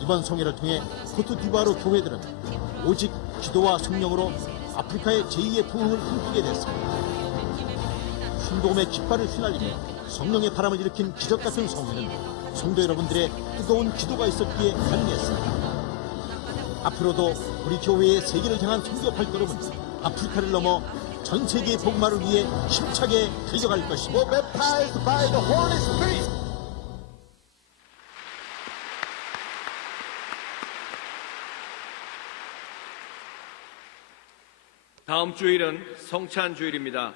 이번 송회를 통해 코트디부아르 교회들은 오직 기도와 성령으로 아프리카의 제2의 부흥을 꿈꾸게 됐습니다. 순복음의 깃발을 휘날리며 성령의 바람을 일으킨 기적 같은 성회는 성도 여러분들의 뜨거운 기도가 있었기에 가능했습니다. 앞으로도 우리 교회의 세계를 향한 선교 발걸음은 아프리카를 넘어 전 세계의 복음화를 위해 힘차게 달려갈 것입니다. Baptized by the Holy Spirit. 다음 주일은 성찬 주일입니다.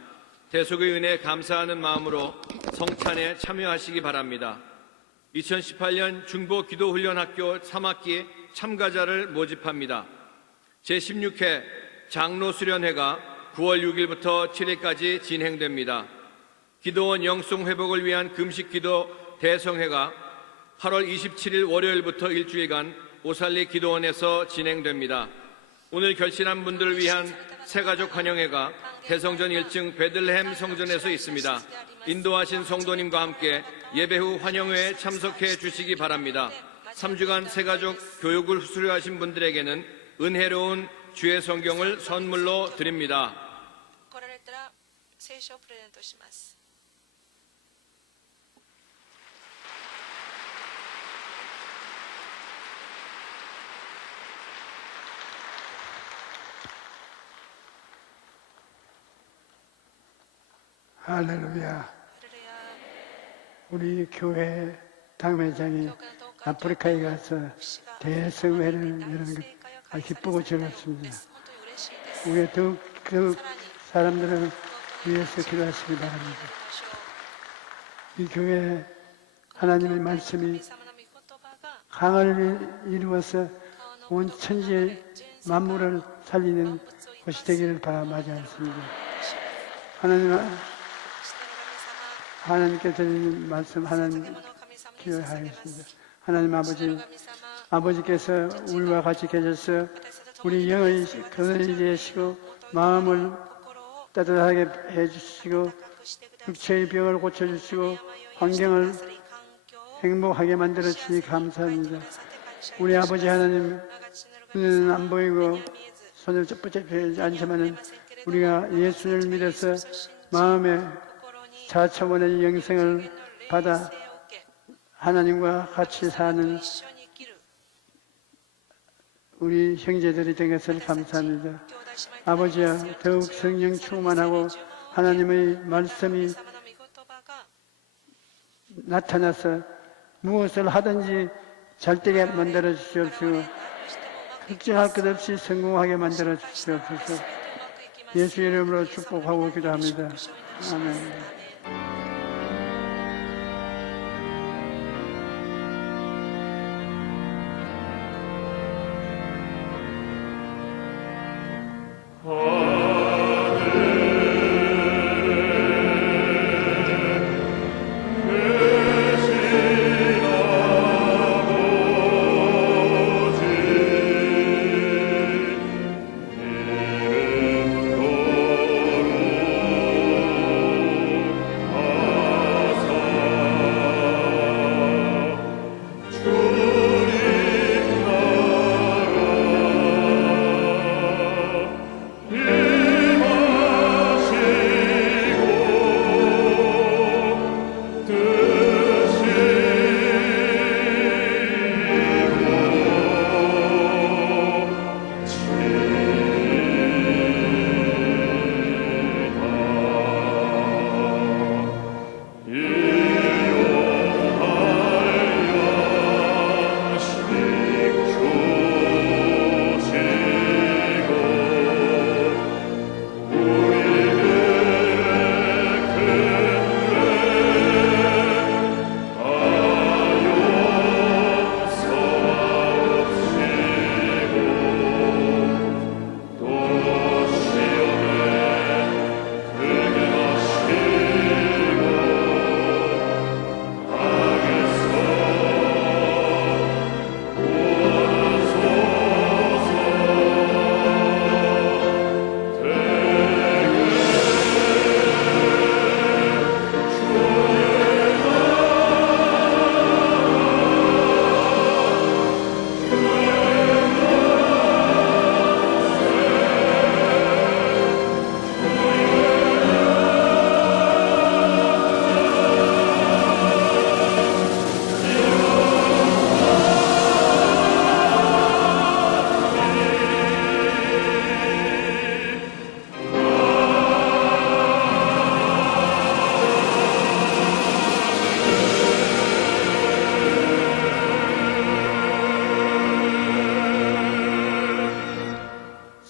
대속의 은혜에 감사하는 마음으로 성찬에 참여하시기 바랍니다. 2018년 중보기도훈련학교 3학기 참가자를 모집합니다. 제16회 장로수련회가 9월 6일부터 7일까지 진행됩니다. 기도원 영성회복을 위한 금식기도 대성회가 8월 27일 월요일부터 일주일간 오살리 기도원에서 진행됩니다. 오늘 결신한 분들을 위한 새가족 환영회가 대성전 1층 베들레헴 성전에서 있습니다. 인도하신 성도님과 함께 예배 후 환영회에 참석해 주시기 바랍니다. 3주간 새가족 교육을 수료하신 분들에게는 은혜로운 주의 성경을 선물로 드립니다. 할렐루야. 우리 교회 당회장이 아프리카에 가서 대성회를 여는 것 기쁘고 즐겁습니다. 우리가 더욱 사람들을 위해서 기도하시기 바랍니다. 이 교회 하나님의 말씀이 강을 이루어서 온 천지 만물을 살리는 곳이 되기를 바라마지않습니다. 하나님께 드리는 말씀 하나님 기도하겠습니다. 하나님 아버지께서 우리와 같이 계셔서 우리 영의 근원이 되시고 마음을 따뜻하게 해주시고 육체의 병을 고쳐주시고 환경을 행복하게 만들어주시니 감사합니다. 우리 아버지 하나님, 눈에는 안 보이고 손을 붙잡히지 않지만은 우리가 예수를 믿어서 마음에 4차원의 영생을 받아 하나님과 같이 사는 우리 형제들이 된 것을 감사합니다. 아버지야, 더욱 성령 충만하고 하나님의 말씀이 나타나서 무엇을 하든지 잘 되게 만들어 주시옵시고 걱정할 것 없이 성공하게 만들어 주시옵소서. 예수 이름으로 축복하고 기도합니다. 아멘.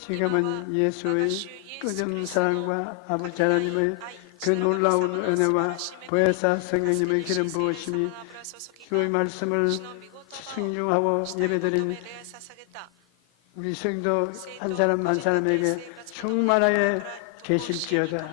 지금은 예수의 끝없는 사랑과 아버지 하나님의 그 놀라운 은혜와 보혜사 성령님의 기름 부으심이 주의 말씀을 청중하고 예배드린 우리 성도 한 사람 한 사람에게 충만하게 계실지어다.